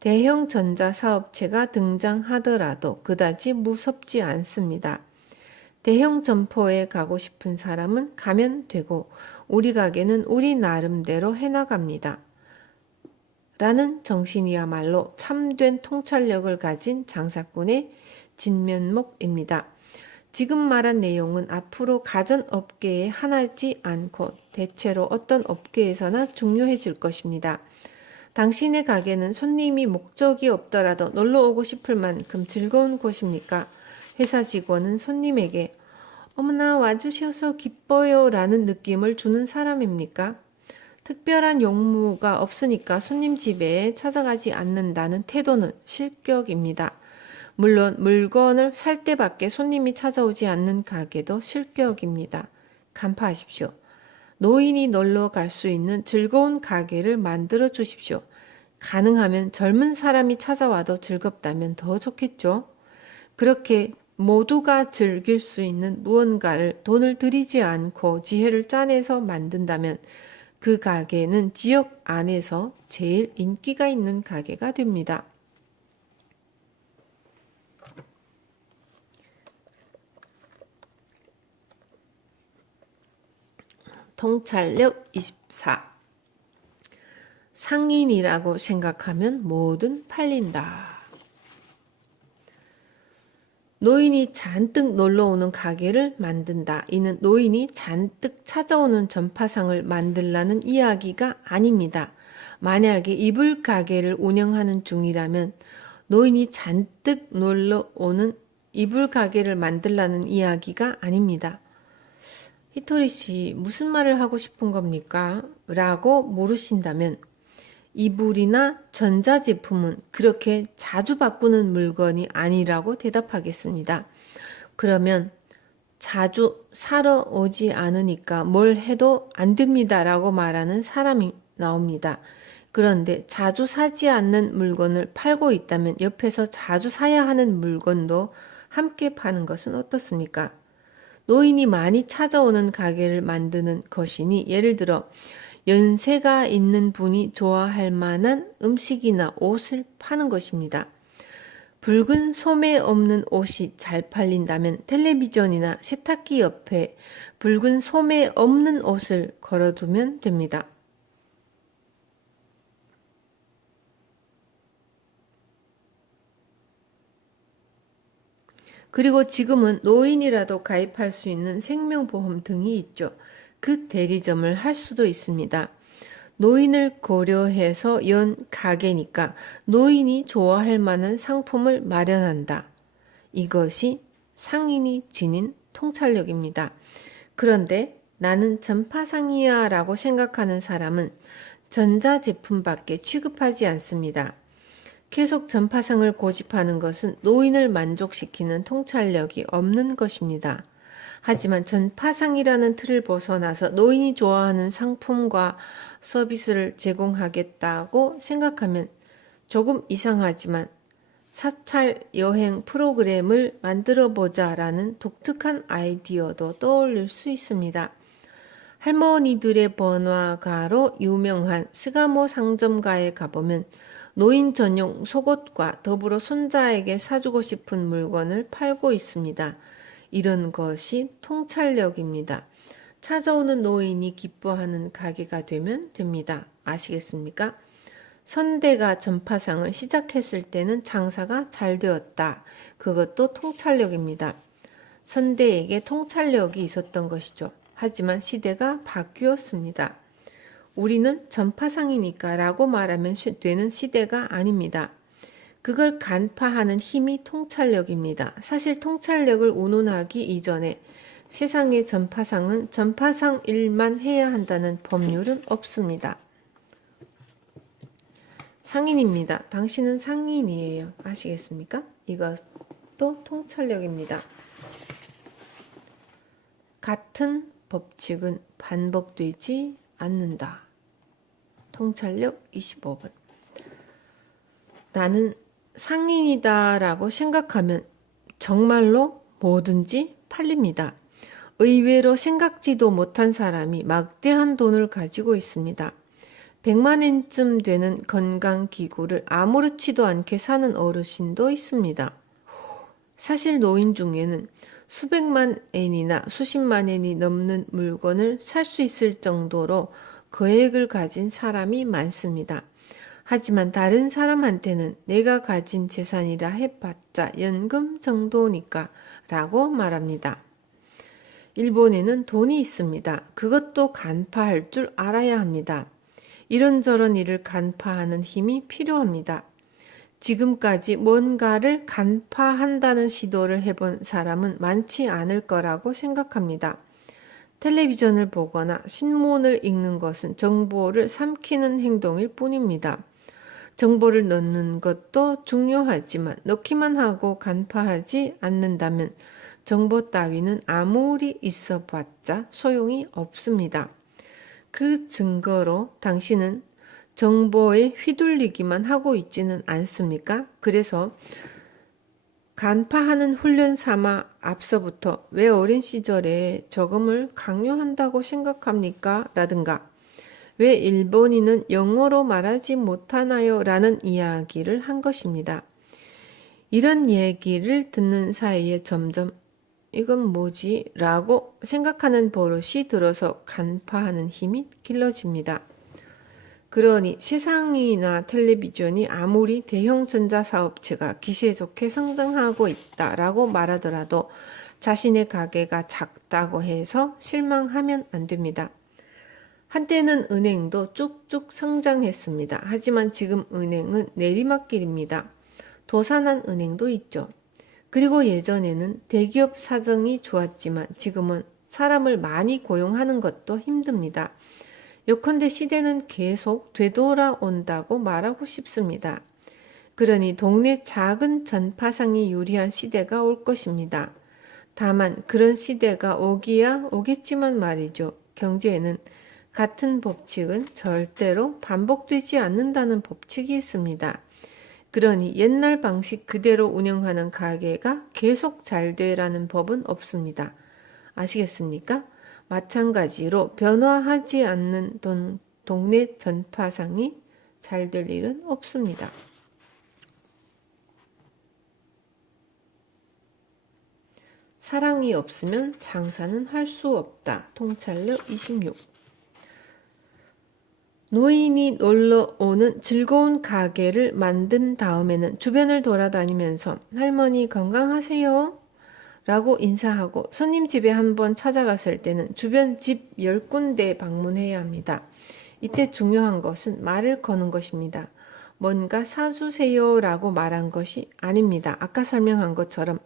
대형 전자사업체가 등장하더라도 그다지 무섭지 않습니다. 대형 점포에 가고 싶은 사람은 가면 되고 우리 가게는 우리 나름대로 해나갑니다. 라는 정신이야말로 참된 통찰력을 가진 장사꾼의 진면목입니다. 지금 말한 내용은 앞으로 가전업계에 하나지 않고 대체로 어떤 업계에서나 중요해질 것입니다. 당신의 가게는 손님이 목적이 없더라도 놀러 오고 싶을 만큼 즐거운 곳입니까? 회사 직원은 손님에게 어머나 와주셔서 기뻐요 라는 느낌을 주는 사람입니까? 특별한 용무가 없으니까 손님 집에 찾아가지 않는다는 태도는 실격입니다. 물론 물건을 살 때밖에 손님이 찾아오지 않는 가게도 실격입니다. 간파하십시오. 노인이 놀러 갈 수 있는 즐거운 가게를 만들어 주십시오. 가능하면 젊은 사람이 찾아와도 즐겁다면 더 좋겠죠. 그렇게 모두가 즐길 수 있는 무언가를 돈을 들이지 않고 지혜를 짜내서 만든다면 그 가게는 지역 안에서 제일 인기가 있는 가게가 됩니다. 통찰력 24. 상인이라고 생각하면 뭐든 팔린다. 노인이 잔뜩 놀러오는 가게를 만든다. 이는 노인이 잔뜩 찾아오는 전파상을 만들라는 이야기가 아닙니다. 만약에 이불 가게를 운영하는 중이라면 노인이 잔뜩 놀러오는 이불 가게를 만들라는 이야기가 아닙니다. 히토리 씨, 무슨 말을 하고 싶은 겁니까? 라고 물으신다면 이불이나 전자제품은 그렇게 자주 바꾸는 물건이 아니라고 대답하겠습니다. 그러면 자주 사러 오지 않으니까 뭘 해도 안 됩니다 라고 말하는 사람이 나옵니다. 그런데 자주 사지 않는 물건을 팔고 있다면 옆에서 자주 사야 하는 물건도 함께 파는 것은 어떻습니까? 노인이 많이 찾아오는 가게를 만드는 것이니 예를 들어 연세가 있는 분이 좋아할 만한 음식이나 옷을 파는 것입니다. 붉은 소매 없는 옷이 잘 팔린다면 텔레비전이나 세탁기 옆에 붉은 소매 없는 옷을 걸어두면 됩니다. 그리고 지금은 노인이라도 가입할 수 있는 생명보험 등이 있죠. 그 대리점을 할 수도 있습니다. 노인을 고려해서 연 가게니까 노인이 좋아할 만한 상품을 마련한다. 이것이 상인이 지닌 통찰력입니다. 그런데 나는 전파상이야 라고 생각하는 사람은 전자제품밖에 취급하지 않습니다. 계속 전파상을 고집하는 것은 노인을 만족시키는 통찰력이 없는 것입니다. 하지만 전파상이라는 틀을 벗어나서 노인이 좋아하는 상품과 서비스를 제공하겠다고 생각하면 조금 이상하지만 사찰 여행 프로그램을 만들어 보자라는 독특한 아이디어도 떠올릴 수 있습니다. 할머니들의 번화가로 유명한 스가모 상점가에 가보면 노인 전용 속옷과 더불어 손자에게 사주고 싶은 물건을 팔고 있습니다. 이런 것이 통찰력입니다. 찾아오는 노인이 기뻐하는 가게가 되면 됩니다. 아시겠습니까? 선대가 전파상을 시작했을 때는 장사가 잘 되었다. 그것도 통찰력입니다. 선대에게 통찰력이 있었던 것이죠. 하지만 시대가 바뀌었습니다. 우리는 전파상이니까 라고 말하면 되는 시대가 아닙니다. 그걸 간파하는 힘이 통찰력입니다. 사실 통찰력을 운운하기 이전에 세상의 전파상은 전파상 일만 해야 한다는 법률은 없습니다. 상인입니다. 당신은 상인이에요. 아시겠습니까? 이것도 통찰력입니다. 같은 법칙은 반복되지 않는다. 통찰력 25번. 나는 상인이다 라고 생각하면 정말로 뭐든지 팔립니다. 의외로 생각지도 못한 사람이 막대한 돈을 가지고 있습니다. 100만 엔쯤 되는 건강기구를 아무렇지도 않게 사는 어르신도 있습니다. 사실 노인 중에는 수백만 엔이나 수십만 엔이 넘는 물건을 살 수 있을 정도로 거액을 가진 사람이 많습니다. 하지만 다른 사람한테는 내가 가진 재산이라 해봤자 연금 정도니까 라고 말합니다. 일본에는 돈이 있습니다. 그것도 간파할 줄 알아야 합니다. 이런저런 일을 간파하는 힘이 필요합니다. 지금까지 뭔가를 간파한다는 시도를 해본 사람은 많지 않을 거라고 생각합니다. 텔레비전을 보거나 신문을 읽는 것은 정보를 삼키는 행동일 뿐입니다. 정보를 넣는 것도 중요하지만 넣기만 하고 간파하지 않는다면 정보 따위는 아무리 있어 봤자 소용이 없습니다. 그 증거로 당신은 정보에 휘둘리기만 하고 있지는 않습니까? 그래서 간파하는 훈련 삼아 앞서부터 왜 어린 시절에 저금을 강요한다고 생각합니까? 라든가 왜 일본인은 영어로 말하지 못하나요? 라는 이야기를 한 것입니다. 이런 얘기를 듣는 사이에 점점 이건 뭐지? 라고 생각하는 버릇이 들어서 간파하는 힘이 길러집니다. 그러니 세상이나 텔레비전이 아무리 대형 전자사업체가 기세 좋게 성장하고 있다라고 말하더라도 자신의 가게가 작다고 해서 실망하면 안 됩니다. 한때는 은행도 쭉쭉 성장했습니다. 하지만 지금 은행은 내리막길입니다. 도산한 은행도 있죠. 그리고 예전에는 대기업 사정이 좋았지만 지금은 사람을 많이 고용하는 것도 힘듭니다. 요컨대 시대는 계속 되돌아온다고 말하고 싶습니다. 그러니 동네 작은 전파상이 유리한 시대가 올 것입니다. 다만 그런 시대가 오기야 오겠지만 말이죠. 경제에는 같은 법칙은 절대로 반복되지 않는다는 법칙이 있습니다. 그러니 옛날 방식 그대로 운영하는 가게가 계속 잘 되라는 법은 없습니다. 아시겠습니까? 마찬가지로 변화하지 않는 동네 전파상이 잘 될 일은 없습니다. 사랑이 없으면 장사는 할 수 없다. 통찰력 26. 노인이 놀러 오는 즐거운 가게를 만든 다음에는 주변을 돌아다니면서 할머니 건강하세요? 라고 인사하고 손님 집에 한번 찾아갔을 때는 주변 집 10군데 방문해야 합니다. 이때 중요한 것은 말을 거는 것입니다. 뭔가 사주세요 라고 말한 것이 아닙니다. 아까 설명한 것처럼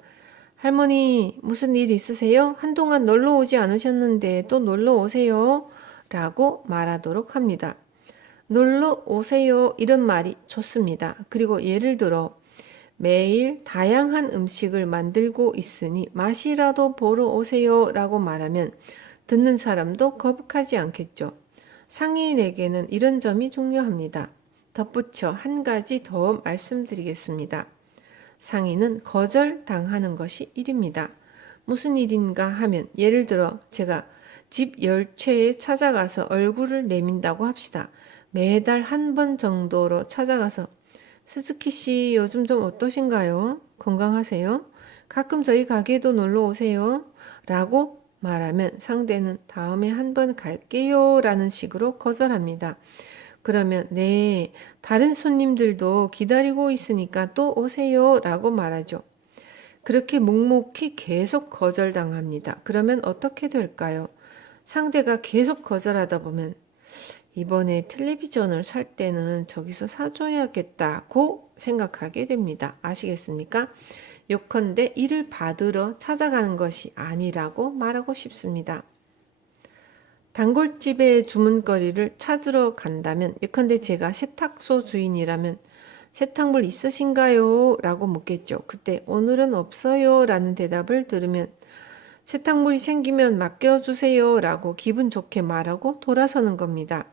할머니 무슨 일 있으세요? 한동안 놀러 오지 않으셨는데 또 놀러 오세요 라고 말하도록 합니다. 놀러 오세요 이런 말이 좋습니다. 그리고 예를 들어 매일 다양한 음식을 만들고 있으니 맛이라도 보러 오세요 라고 말하면 듣는 사람도 거북하지 않겠죠. 상인에게는 이런 점이 중요합니다. 덧붙여 한 가지 더 말씀드리겠습니다. 상인은 거절당하는 것이 일입니다. 무슨 일인가 하면 예를 들어 제가 집 열채에 찾아가서 얼굴을 내민다고 합시다. 매달 한 번 정도로 찾아가서 스즈키 씨 요즘 좀 어떠신가요? 건강하세요? 가끔 저희 가게에도 놀러 오세요. 라고 말하면 상대는 다음에 한 번 갈게요 라는 식으로 거절합니다. 그러면 네, 다른 손님들도 기다리고 있으니까 또 오세요 라고 말하죠. 그렇게 묵묵히 계속 거절당합니다. 그러면 어떻게 될까요? 상대가 계속 거절하다 보면 이번에 텔레비전을 살 때는 저기서 사줘야겠다고 생각하게 됩니다. 아시겠습니까? 요컨대 이를 받으러 찾아가는 것이 아니라고 말하고 싶습니다. 단골집의 주문거리를 찾으러 간다면 예컨대 제가 세탁소 주인이라면 세탁물 있으신가요? 라고 묻겠죠. 그때 오늘은 없어요 라는 대답을 들으면 세탁물이 생기면 맡겨주세요 라고 기분 좋게 말하고 돌아서는 겁니다.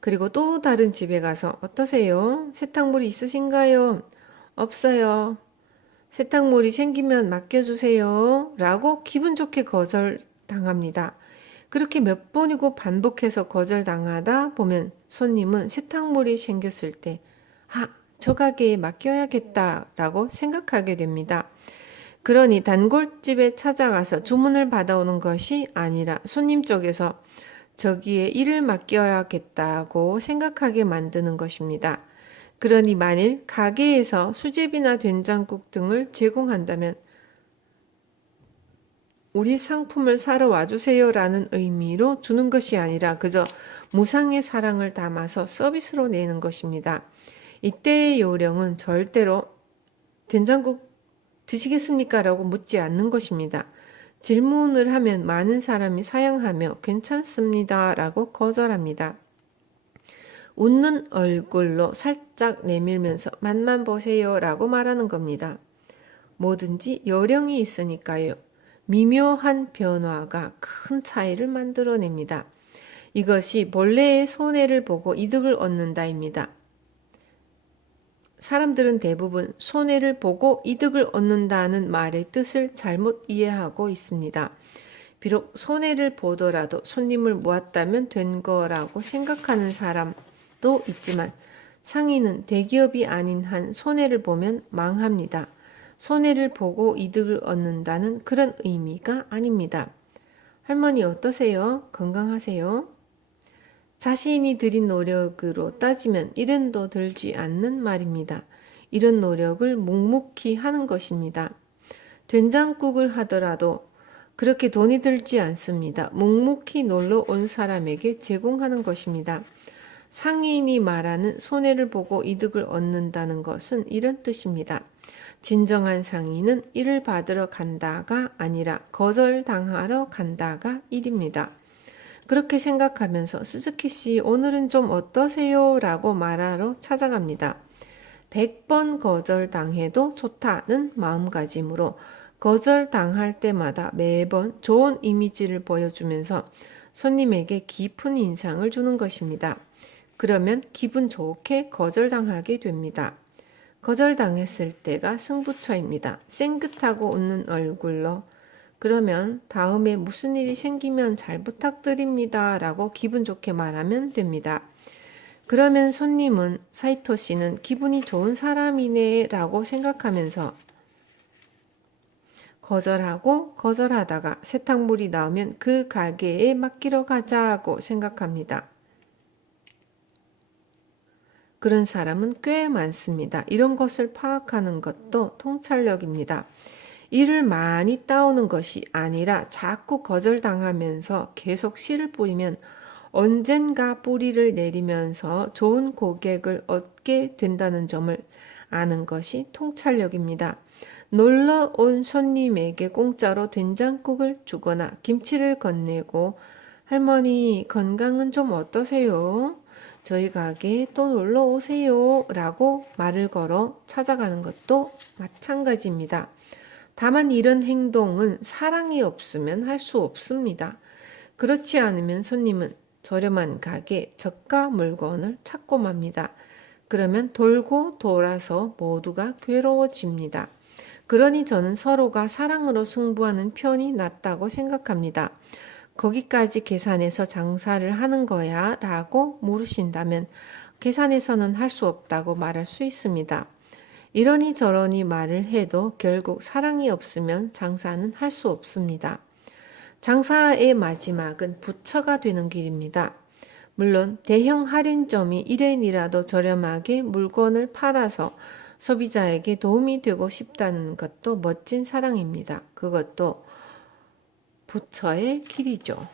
그리고 또 다른 집에 가서 어떠세요? 세탁물이 있으신가요? 없어요. 세탁물이 생기면 맡겨주세요 라고 기분 좋게 거절당합니다. 그렇게 몇 번이고 반복해서 거절당하다 보면 손님은 세탁물이 생겼을 때, 저 가게에 맡겨야겠다라고 생각하게 됩니다. 그러니 단골집에 찾아가서 주문을 받아오는 것이 아니라 손님 쪽에서 저기에 일을 맡겨야겠다고 생각하게 만드는 것입니다. 그러니 만일 가게에서 수제비나 된장국 등을 제공한다면 우리 상품을 사러 와주세요라는 의미로 주는 것이 아니라 그저 무상의 사랑을 담아서 서비스로 내는 것입니다. 이때의 요령은 절대로 된장국 드시겠습니까? 라고 묻지 않는 것입니다. 질문을 하면 많은 사람이 사양하며 괜찮습니다. 라고 거절합니다. 웃는 얼굴로 살짝 내밀면서 맛만 보세요. 라고 말하는 겁니다. 뭐든지 요령이 있으니까요. 미묘한 변화가 큰 차이를 만들어냅니다. 이것이 본래의 손해를 보고 이득을 얻는다입니다. 사람들은 대부분 손해를 보고 이득을 얻는다는 말의 뜻을 잘못 이해하고 있습니다. 비록 손해를 보더라도 손님을 모았다면 된 거라고 생각하는 사람도 있지만 상인은 대기업이 아닌 한 손해를 보면 망합니다. 손해를 보고 이득을 얻는다는 그런 의미가 아닙니다. 할머니 어떠세요? 건강하세요? 자신이 들인 노력으로 따지면 1원도 들지 않는 말입니다. 이런 노력을 묵묵히 하는 것입니다. 된장국을 하더라도 그렇게 돈이 들지 않습니다. 묵묵히 놀러 온 사람에게 제공하는 것입니다. 상인이 말하는 손해를 보고 이득을 얻는다는 것은 이런 뜻입니다. 진정한 상인은 일을 받으러 간다가 아니라 거절당하러 간다가 일입니다. 그렇게 생각하면서 스즈키 씨 오늘은 좀 어떠세요? 라고 말하러 찾아갑니다. 100번 거절당해도 좋다는 마음가짐으로 거절당할 때마다 매번 좋은 이미지를 보여주면서 손님에게 깊은 인상을 주는 것입니다. 그러면 기분 좋게 거절당하게 됩니다. 거절당했을 때가 승부처입니다. 쌩긋하고 웃는 얼굴로 그러면 다음에 무슨 일이 생기면 잘 부탁드립니다. 라고 기분 좋게 말하면 됩니다. 그러면 손님은 사이토 씨는 기분이 좋은 사람이네 라고 생각하면서 거절하다가 세탁물이 나오면 그 가게에 맡기러 가자고 생각합니다. 그런 사람은 꽤 많습니다. 이런 것을 파악하는 것도 통찰력입니다. 일을 많이 따오는 것이 아니라 자꾸 거절당하면서 계속 씨를 뿌리면 언젠가 뿌리를 내리면서 좋은 고객을 얻게 된다는 점을 아는 것이 통찰력입니다. 놀러 온 손님에게 공짜로 된장국을 주거나 김치를 건네고 할머니 건강은 좀 어떠세요? 저희 가게에 또 놀러 오세요 라고 말을 걸어 찾아가는 것도 마찬가지입니다. 다만 이런 행동은 사랑이 없으면 할 수 없습니다. 그렇지 않으면 손님은 저렴한 가게, 저가 물건을 찾고 맙니다. 그러면 돌고 돌아서 모두가 괴로워집니다. 그러니 저는 서로가 사랑으로 승부하는 편이 낫다고 생각합니다. 거기까지 계산해서 장사를 하는 거야? 라고 물으신다면 계산해서는 할 수 없다고 말할 수 있습니다. 이러니 저러니 말을 해도 결국 사랑이 없으면 장사는 할 수 없습니다. 장사의 마지막은 부처가 되는 길입니다. 물론 대형 할인점이 1엔이라도 저렴하게 물건을 팔아서 소비자에게 도움이 되고 싶다는 것도 멋진 사랑입니다. 그것도 부처의 길이죠.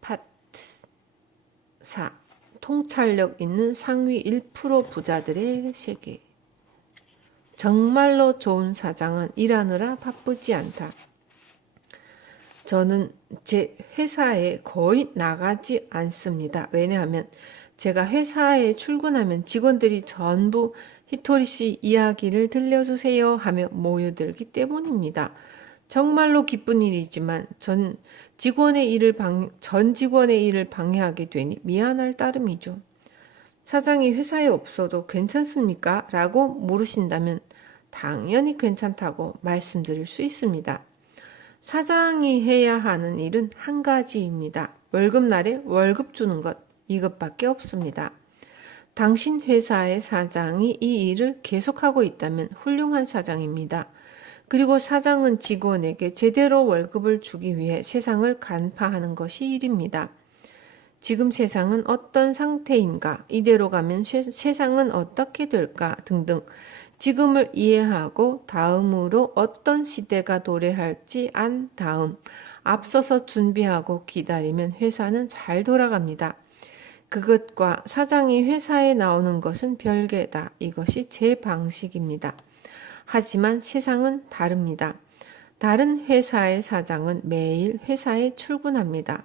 파트 4. 통찰력 있는 상위 1% 부자들의 세계. 정말로 좋은 사장은 일하느라 바쁘지 않다. 저는 제 회사에 거의 나가지 않습니다. 왜냐하면 제가 회사에 출근하면 직원들이 전부 히토리 씨 이야기를 들려주세요 하며 모여들기 때문입니다. 정말로 기쁜 일이지만 전 직원의 일을 방해하게 되니 미안할 따름이죠. 사장이 회사에 없어도 괜찮습니까? 라고 물으신다면 당연히 괜찮다고 말씀드릴 수 있습니다. 사장이 해야 하는 일은 한 가지입니다. 월급날에 월급 주는 것, 이것밖에 없습니다. 당신 회사의 사장이 이 일을 계속하고 있다면 훌륭한 사장입니다. 그리고 사장은 직원에게 제대로 월급을 주기 위해 세상을 간파하는 것이 일입니다. 지금 세상은 어떤 상태인가, 이대로 가면 세상은 어떻게 될까 등등 지금을 이해하고 다음으로 어떤 시대가 도래할지 안 다음 앞서서 준비하고 기다리면 회사는 잘 돌아갑니다. 그것과 사장이 회사에 나오는 것은 별개다. 이것이 제 방식입니다. 하지만 세상은 다릅니다. 다른 회사의 사장은 매일 회사에 출근합니다.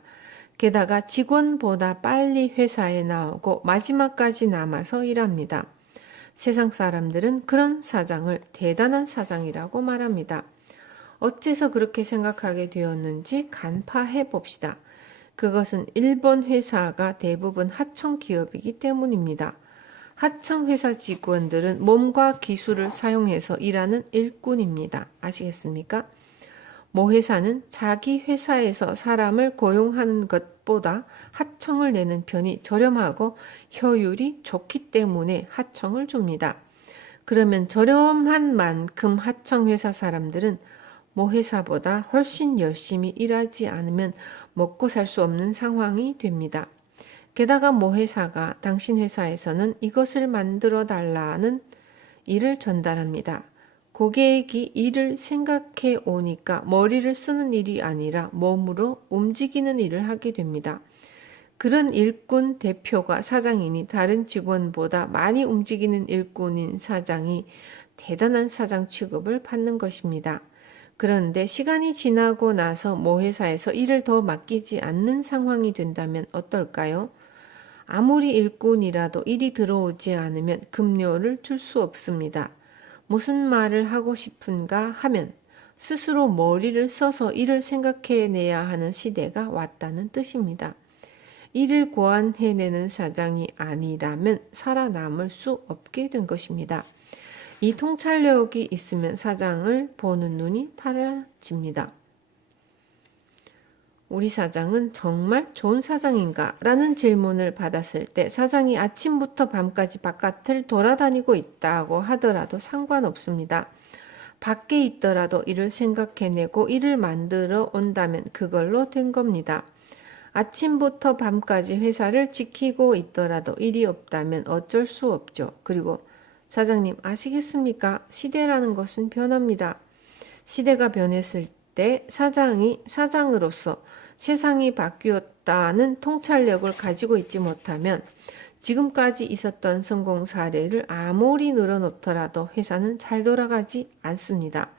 게다가 직원보다 빨리 회사에 나오고 마지막까지 남아서 일합니다. 세상 사람들은 그런 사장을 대단한 사장이라고 말합니다. 어째서 그렇게 생각하게 되었는지 간파해 봅시다. 그것은 일본 회사가 대부분 하청 기업이기 때문입니다. 하청 회사 직원들은 몸과 기술을 사용해서 일하는 일꾼입니다. 아시겠습니까? 모 회사는 자기 회사에서 사람을 고용하는 것보다 하청을 내는 편이 저렴하고 효율이 좋기 때문에 하청을 줍니다. 그러면 저렴한 만큼 하청 회사 사람들은 모 회사보다 훨씬 열심히 일하지 않으면 먹고 살 수 없는 상황이 됩니다. 게다가 모 회사가 당신 회사에서는 이것을 만들어 달라는 일을 전달합니다. 고객이 일을 생각해 오니까 머리를 쓰는 일이 아니라 몸으로 움직이는 일을 하게 됩니다. 그런 일꾼 대표가 사장이니 다른 직원보다 많이 움직이는 일꾼인 사장이 대단한 사장 취급을 받는 것입니다. 그런데 시간이 지나고 나서 모 회사에서 일을 더 맡기지 않는 상황이 된다면 어떨까요? 아무리 일꾼이라도 일이 들어오지 않으면 급료를 줄 수 없습니다. 무슨 말을 하고 싶은가 하면 스스로 머리를 써서 일을 생각해내야 하는 시대가 왔다는 뜻입니다. 일을 고안해내는 사장이 아니라면 살아남을 수 없게 된 것입니다. 이 통찰력이 있으면 사장을 보는 눈이 달라집니다. 우리 사장은 정말 좋은 사장인가? 라는 질문을 받았을 때 사장이 아침부터 밤까지 바깥을 돌아다니고 있다고 하더라도 상관없습니다. 밖에 있더라도 일을 생각해내고 일을 만들어 온다면 그걸로 된 겁니다. 아침부터 밤까지 회사를 지키고 있더라도 일이 없다면 어쩔 수 없죠. 그리고 사장님 아시겠습니까? 시대라는 것은 변합니다. 시대가 변했을 때 사장이 사장으로서 세상이 바뀌었다는 통찰력을 가지고 있지 못하면 지금까지 있었던 성공 사례를 아무리 늘어놓더라도 회사는 잘 돌아가지 않습니다.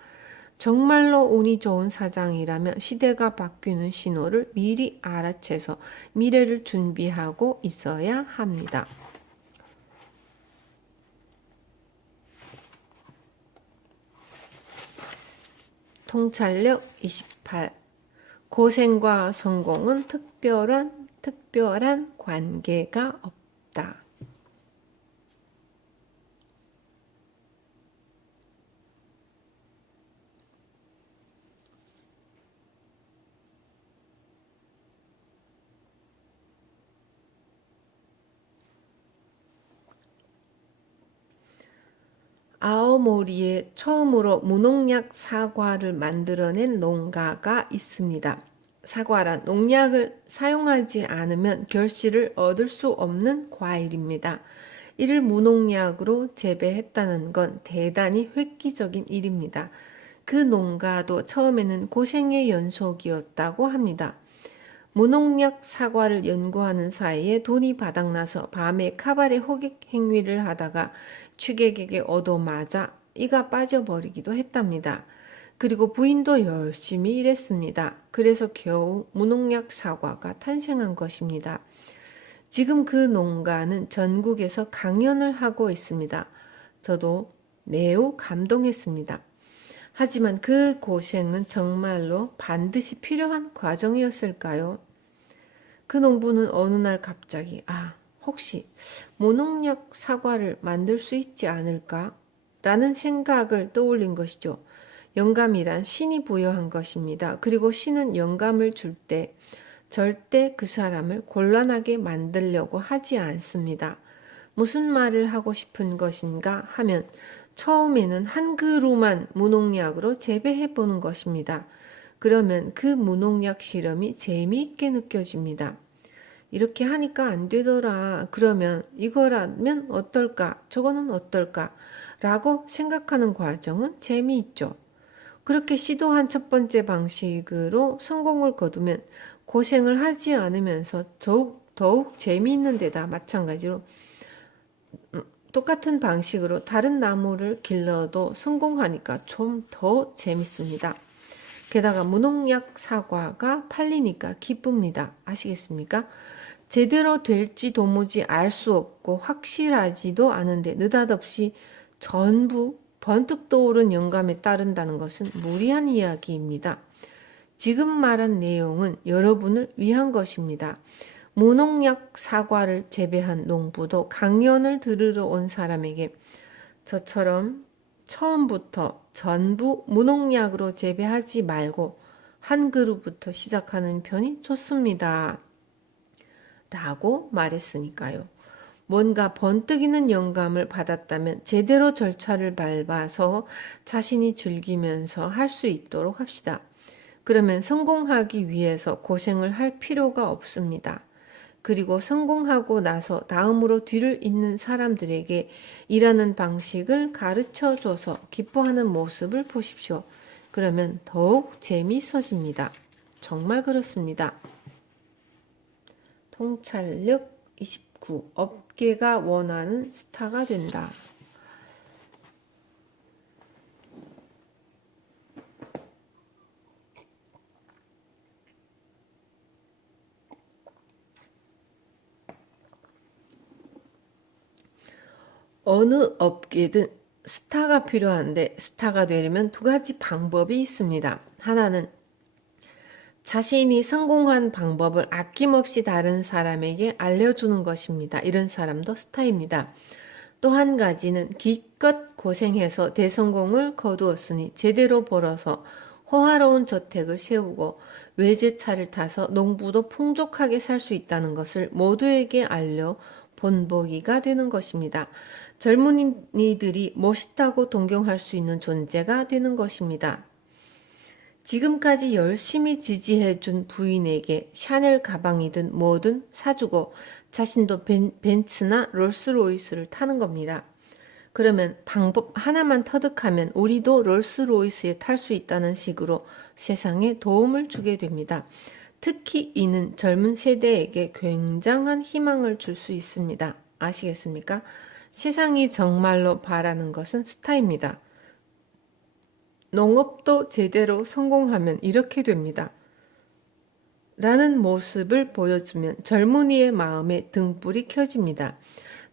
정말로 운이 좋은 사장이라면 시대가 바뀌는 신호를 미리 알아채서 미래를 준비하고 있어야 합니다. 통찰력 28. 고생과 성공은 특별한 관계가 없다. 아오모리에 처음으로 무농약 사과를 만들어낸 농가가 있습니다. 사과란 농약을 사용하지 않으면 결실을 얻을 수 없는 과일입니다. 이를 무농약으로 재배했다는 건 대단히 획기적인 일입니다. 그 농가도 처음에는 고생의 연속이었다고 합니다. 무농약 사과를 연구하는 사이에 돈이 바닥나서 밤에 카바레 호객 행위를 하다가 취객에게 얻어맞아 이가 빠져버리기도 했답니다. 그리고 부인도 열심히 일했습니다. 그래서 겨우 무농약 사과가 탄생한 것입니다. 지금 그 농가는 전국에서 강연을 하고 있습니다. 저도 매우 감동했습니다. 하지만 그 고생은 정말로 반드시 필요한 과정이었을까요? 그 농부는 어느 날 갑자기 혹시 무농약 사과를 만들 수 있지 않을까? 라는 생각을 떠올린 것이죠. 영감이란 신이 부여한 것입니다. 그리고 신은 영감을 줄 때 절대 그 사람을 곤란하게 만들려고 하지 않습니다. 무슨 말을 하고 싶은 것인가 하면 처음에는 한 그루만 무농약으로 재배해 보는 것입니다. 그러면 그 무농약 실험이 재미있게 느껴집니다. 이렇게 하니까 안 되더라. 그러면 이거라면 어떨까? 저거는 어떨까? 라고 생각하는 과정은 재미있죠. 그렇게 시도한 첫 번째 방식으로 성공을 거두면 고생을 하지 않으면서 더욱 재미있는 데다 마찬가지로 똑같은 방식으로 다른 나무를 길러도 성공하니까 좀 더 재밌습니다. 게다가 무농약 사과가 팔리니까 기쁩니다. 아시겠습니까? 제대로 될지 도무지 알 수 없고 확실하지도 않은데 느닷없이 전부 번뜩 떠오른 영감에 따른다는 것은 무리한 이야기입니다. 지금 말한 내용은 여러분을 위한 것입니다. 무농약 사과를 재배한 농부도 강연을 들으러 온 사람에게 저처럼 처음부터 전부 무농약으로 재배하지 말고 한 그루부터 시작하는 편이 좋습니다. 라고 말했으니까요. 뭔가 번뜩이는 영감을 받았다면 제대로 절차를 밟아서 자신이 즐기면서 할 수 있도록 합시다. 그러면 성공하기 위해서 고생을 할 필요가 없습니다. 그리고 성공하고 나서 다음으로 뒤를 잇는 사람들에게 일하는 방식을 가르쳐 줘서 기뻐하는 모습을 보십시오. 그러면 더욱 재미있어집니다. 정말 그렇습니다. 통찰력 29. 업계가 원하는 스타가 된다. 어느 업계든 스타가 필요한데 스타가 되려면 두 가지 방법이 있습니다. 하나는 자신이 성공한 방법을 아낌없이 다른 사람에게 알려주는 것입니다. 이런 사람도 스타입니다. 또 한 가지는 기껏 고생해서 대성공을 거두었으니 제대로 벌어서 호화로운 저택을 세우고 외제차를 타서 농부도 풍족하게 살 수 있다는 것을 모두에게 알려 본보기가 되는 것입니다. 젊은이들이 멋있다고 동경할 수 있는 존재가 되는 것입니다. 지금까지 열심히 지지해준 부인에게 샤넬 가방이든 뭐든 사주고 자신도 벤츠나 롤스로이스를 타는 겁니다. 그러면 방법 하나만 터득하면 우리도 롤스로이스에 탈 수 있다는 식으로 세상에 도움을 주게 됩니다. 특히 이는 젊은 세대에게 굉장한 희망을 줄 수 있습니다. 아시겠습니까? 세상이 정말로 바라는 것은 스타입니다. 농업도 제대로 성공하면 이렇게 됩니다. 라는 모습을 보여주면 젊은이의 마음에 등불이 켜집니다.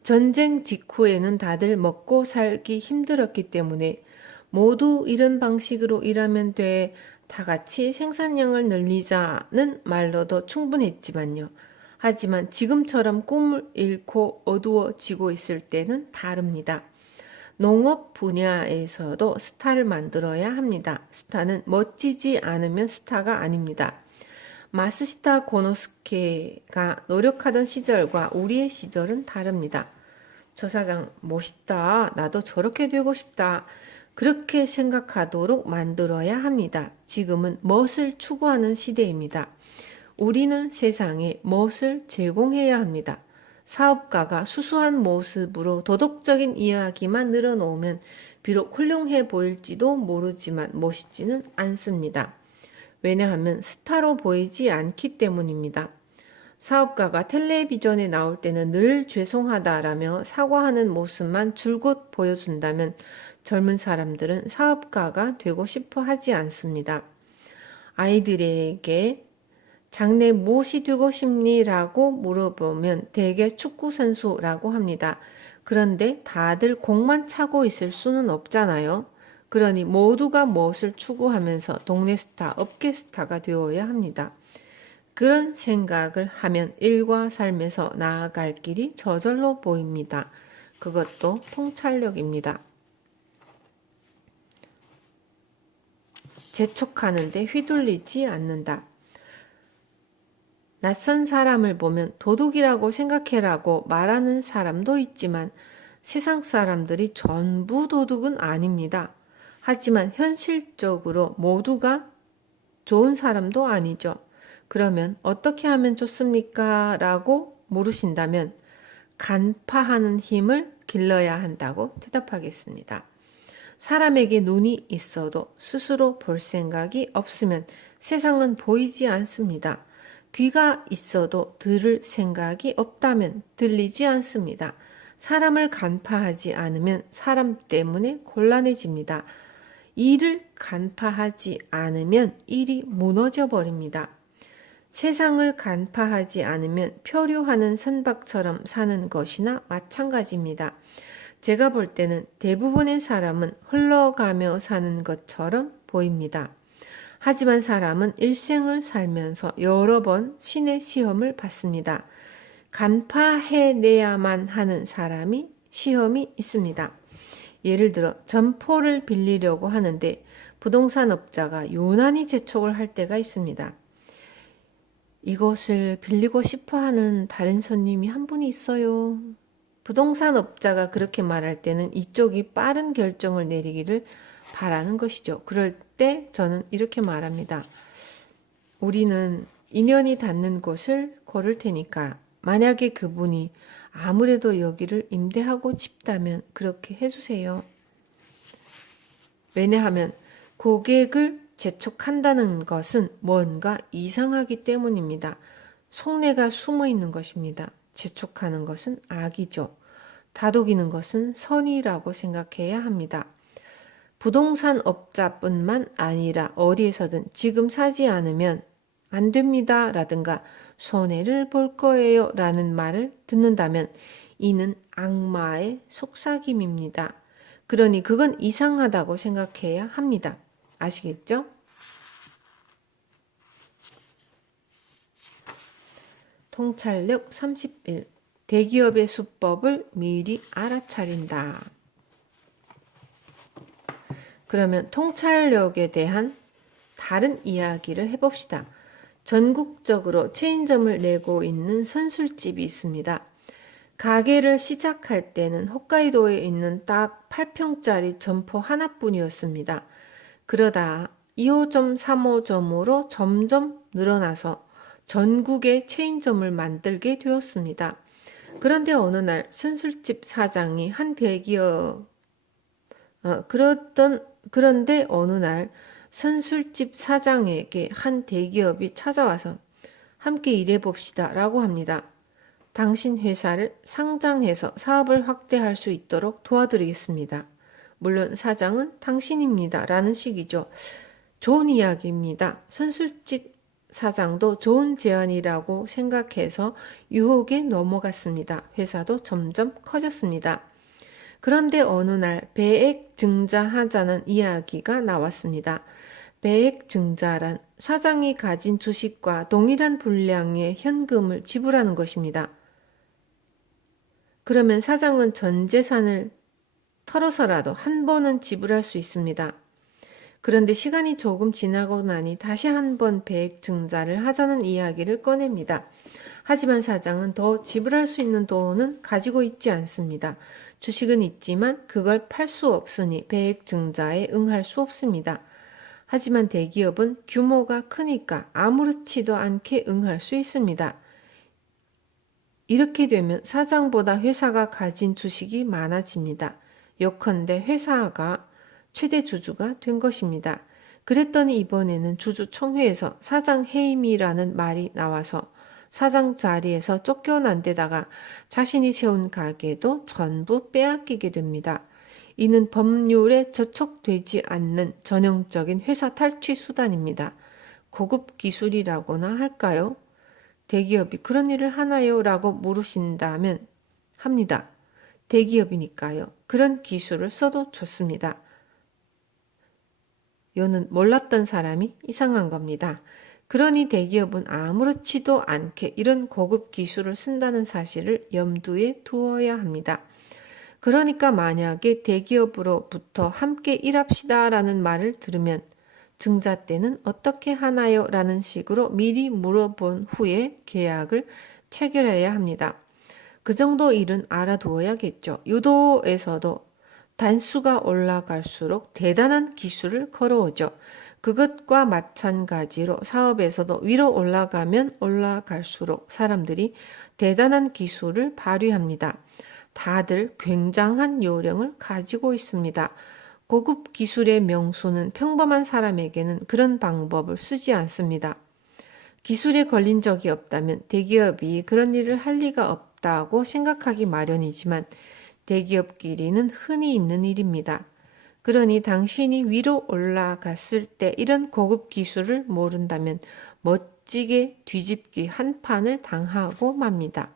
전쟁 직후에는 다들 먹고 살기 힘들었기 때문에 모두 이런 방식으로 일하면 돼, 다 같이 생산량을 늘리자는 말로도 충분했지만요. 하지만 지금처럼 꿈을 잃고 어두워지고 있을 때는 다릅니다. 농업 분야에서도 스타를 만들어야 합니다. 스타는 멋지지 않으면 스타가 아닙니다. 마스시타 고노스케가 노력하던 시절과 우리의 시절은 다릅니다. 저 사장 멋있다. 나도 저렇게 되고 싶다. 그렇게 생각하도록 만들어야 합니다. 지금은 멋을 추구하는 시대입니다. 우리는 세상에 멋을 제공해야 합니다. 사업가가 수수한 모습으로 도덕적인 이야기만 늘어놓으면 비록 훌륭해 보일지도 모르지만 멋있지는 않습니다. 왜냐하면 스타로 보이지 않기 때문입니다. 사업가가 텔레비전에 나올 때는 늘 죄송하다라며 사과하는 모습만 줄곧 보여준다면 젊은 사람들은 사업가가 되고 싶어 하지 않습니다. 아이들에게 장래 무엇이 되고 싶니? 라고 물어보면 대개 축구선수라고 합니다. 그런데 다들 공만 차고 있을 수는 없잖아요. 그러니 모두가 무엇을 추구하면서 동네 스타, 업계 스타가 되어야 합니다. 그런 생각을 하면 일과 삶에서 나아갈 길이 저절로 보입니다. 그것도 통찰력입니다. 재촉하는데 휘둘리지 않는다. 낯선 사람을 보면 도둑이라고 생각해라고 말하는 사람도 있지만 세상 사람들이 전부 도둑은 아닙니다. 하지만 현실적으로 모두가 좋은 사람도 아니죠. 그러면 어떻게 하면 좋습니까? 라고 물으신다면 간파하는 힘을 길러야 한다고 대답하겠습니다. 사람에게 눈이 있어도 스스로 볼 생각이 없으면 세상은 보이지 않습니다. 귀가 있어도 들을 생각이 없다면 들리지 않습니다. 사람을 간파하지 않으면 사람 때문에 곤란해집니다. 일을 간파하지 않으면 일이 무너져 버립니다. 세상을 간파하지 않으면 표류하는 선박처럼 사는 것이나 마찬가지입니다. 제가 볼 때는 대부분의 사람은 흘러가며 사는 것처럼 보입니다. 하지만 사람은 일생을 살면서 여러 번 신의 시험을 받습니다. 간파해내야만 하는 사람이 시험이 있습니다. 예를 들어 점포를 빌리려고 하는데 부동산 업자가 유난히 재촉을 할 때가 있습니다. 이것을 빌리고 싶어 하는 다른 손님이 한 분이 있어요. 부동산 업자가 그렇게 말할 때는 이쪽이 빠른 결정을 내리기를 바라는 것이죠. 그럴 때 저는 이렇게 말합니다. 우리는 인연이 닿는 곳을 고를 테니까 만약에 그분이 아무래도 여기를 임대하고 싶다면 그렇게 해주세요. 왜냐하면 고객을 재촉한다는 것은 뭔가 이상하기 때문입니다. 속내가 숨어 있는 것입니다. 재촉하는 것은 악이죠. 다독이는 것은 선이라고 생각해야 합니다. 부동산 업자뿐만 아니라 어디에서든 지금 사지 않으면 안 됩니다 라든가 손해를 볼 거예요 라는 말을 듣는다면 이는 악마의 속삭임입니다. 그러니 그건 이상하다고 생각해야 합니다. 아시겠죠? 통찰력 31. 대기업의 수법을 미리 알아차린다. 그러면 통찰력에 대한 다른 이야기를 해봅시다. 전국적으로 체인점을 내고 있는 선술집이 있습니다. 가게를 시작할 때는 홋카이도에 있는 딱 8평짜리 점포 하나뿐이었습니다. 그러다 2호점, 3호점으로 점점 늘어나서 전국에 체인점을 만들게 되었습니다. 그런데 어느 날 선술집 사장이 한 대기업 그런데 어느 날 선술집 사장에게 한 대기업이 찾아와서 함께 일해봅시다 라고 합니다. 당신 회사를 상장해서 사업을 확대할 수 있도록 도와드리겠습니다. 물론 사장은 당신입니다 라는 식이죠. 좋은 이야기입니다. 선술집 사장도 좋은 제안이라고 생각해서 유혹에 넘어갔습니다. 회사도 점점 커졌습니다. 그런데 어느 날 배액 증자하자는 이야기가 나왔습니다. 배액 증자란 사장이 가진 주식과 동일한 분량의 현금을 지불하는 것입니다. 그러면 사장은 전 재산을 털어서라도 한 번은 지불할 수 있습니다. 그런데 시간이 조금 지나고 나니 다시 한 번 배액 증자를 하자는 이야기를 꺼냅니다. 하지만 사장은 더 지불할 수 있는 돈은 가지고 있지 않습니다. 주식은 있지만 그걸 팔 수 없으니 배액 증자에 응할 수 없습니다. 하지만 대기업은 규모가 크니까 아무렇지도 않게 응할 수 있습니다. 이렇게 되면 사장보다 회사가 가진 주식이 많아집니다. 요컨대 회사가 최대 주주가 된 것입니다. 그랬더니 이번에는 주주총회에서 사장 해임이라는 말이 나와서 사장 자리에서 쫓겨난 데다가 자신이 세운 가게도 전부 빼앗기게 됩니다. 이는 법률에 저촉되지 않는 전형적인 회사 탈취 수단입니다. 고급 기술이라고나 할까요? 대기업이 그런 일을 하나요? 라고 물으신다면 합니다. 대기업이니까요. 그런 기술을 써도 좋습니다. 요는 몰랐던 사람이 이상한 겁니다. 그러니 대기업은 아무렇지도 않게 이런 고급 기술을 쓴다는 사실을 염두에 두어야 합니다. 그러니까 만약에 대기업으로부터 함께 일합시다 라는 말을 들으면 증자 때는 어떻게 하나요? 라는 식으로 미리 물어본 후에 계약을 체결해야 합니다. 그 정도 일은 알아두어야겠죠. 유도에서도 단수가 올라갈수록 대단한 기술을 걸어오죠. 그것과 마찬가지로 사업에서도 위로 올라가면 올라갈수록 사람들이 대단한 기술을 발휘합니다. 다들 굉장한 요령을 가지고 있습니다. 고급 기술의 명수는 평범한 사람에게는 그런 방법을 쓰지 않습니다. 기술에 걸린 적이 없다면 대기업이 그런 일을 할 리가 없다고 생각하기 마련이지만 대기업끼리는 흔히 있는 일입니다. 그러니 당신이 위로 올라갔을 때 이런 고급 기술을 모른다면 멋지게 뒤집기 한 판을 당하고 맙니다.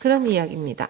그런 이야기입니다.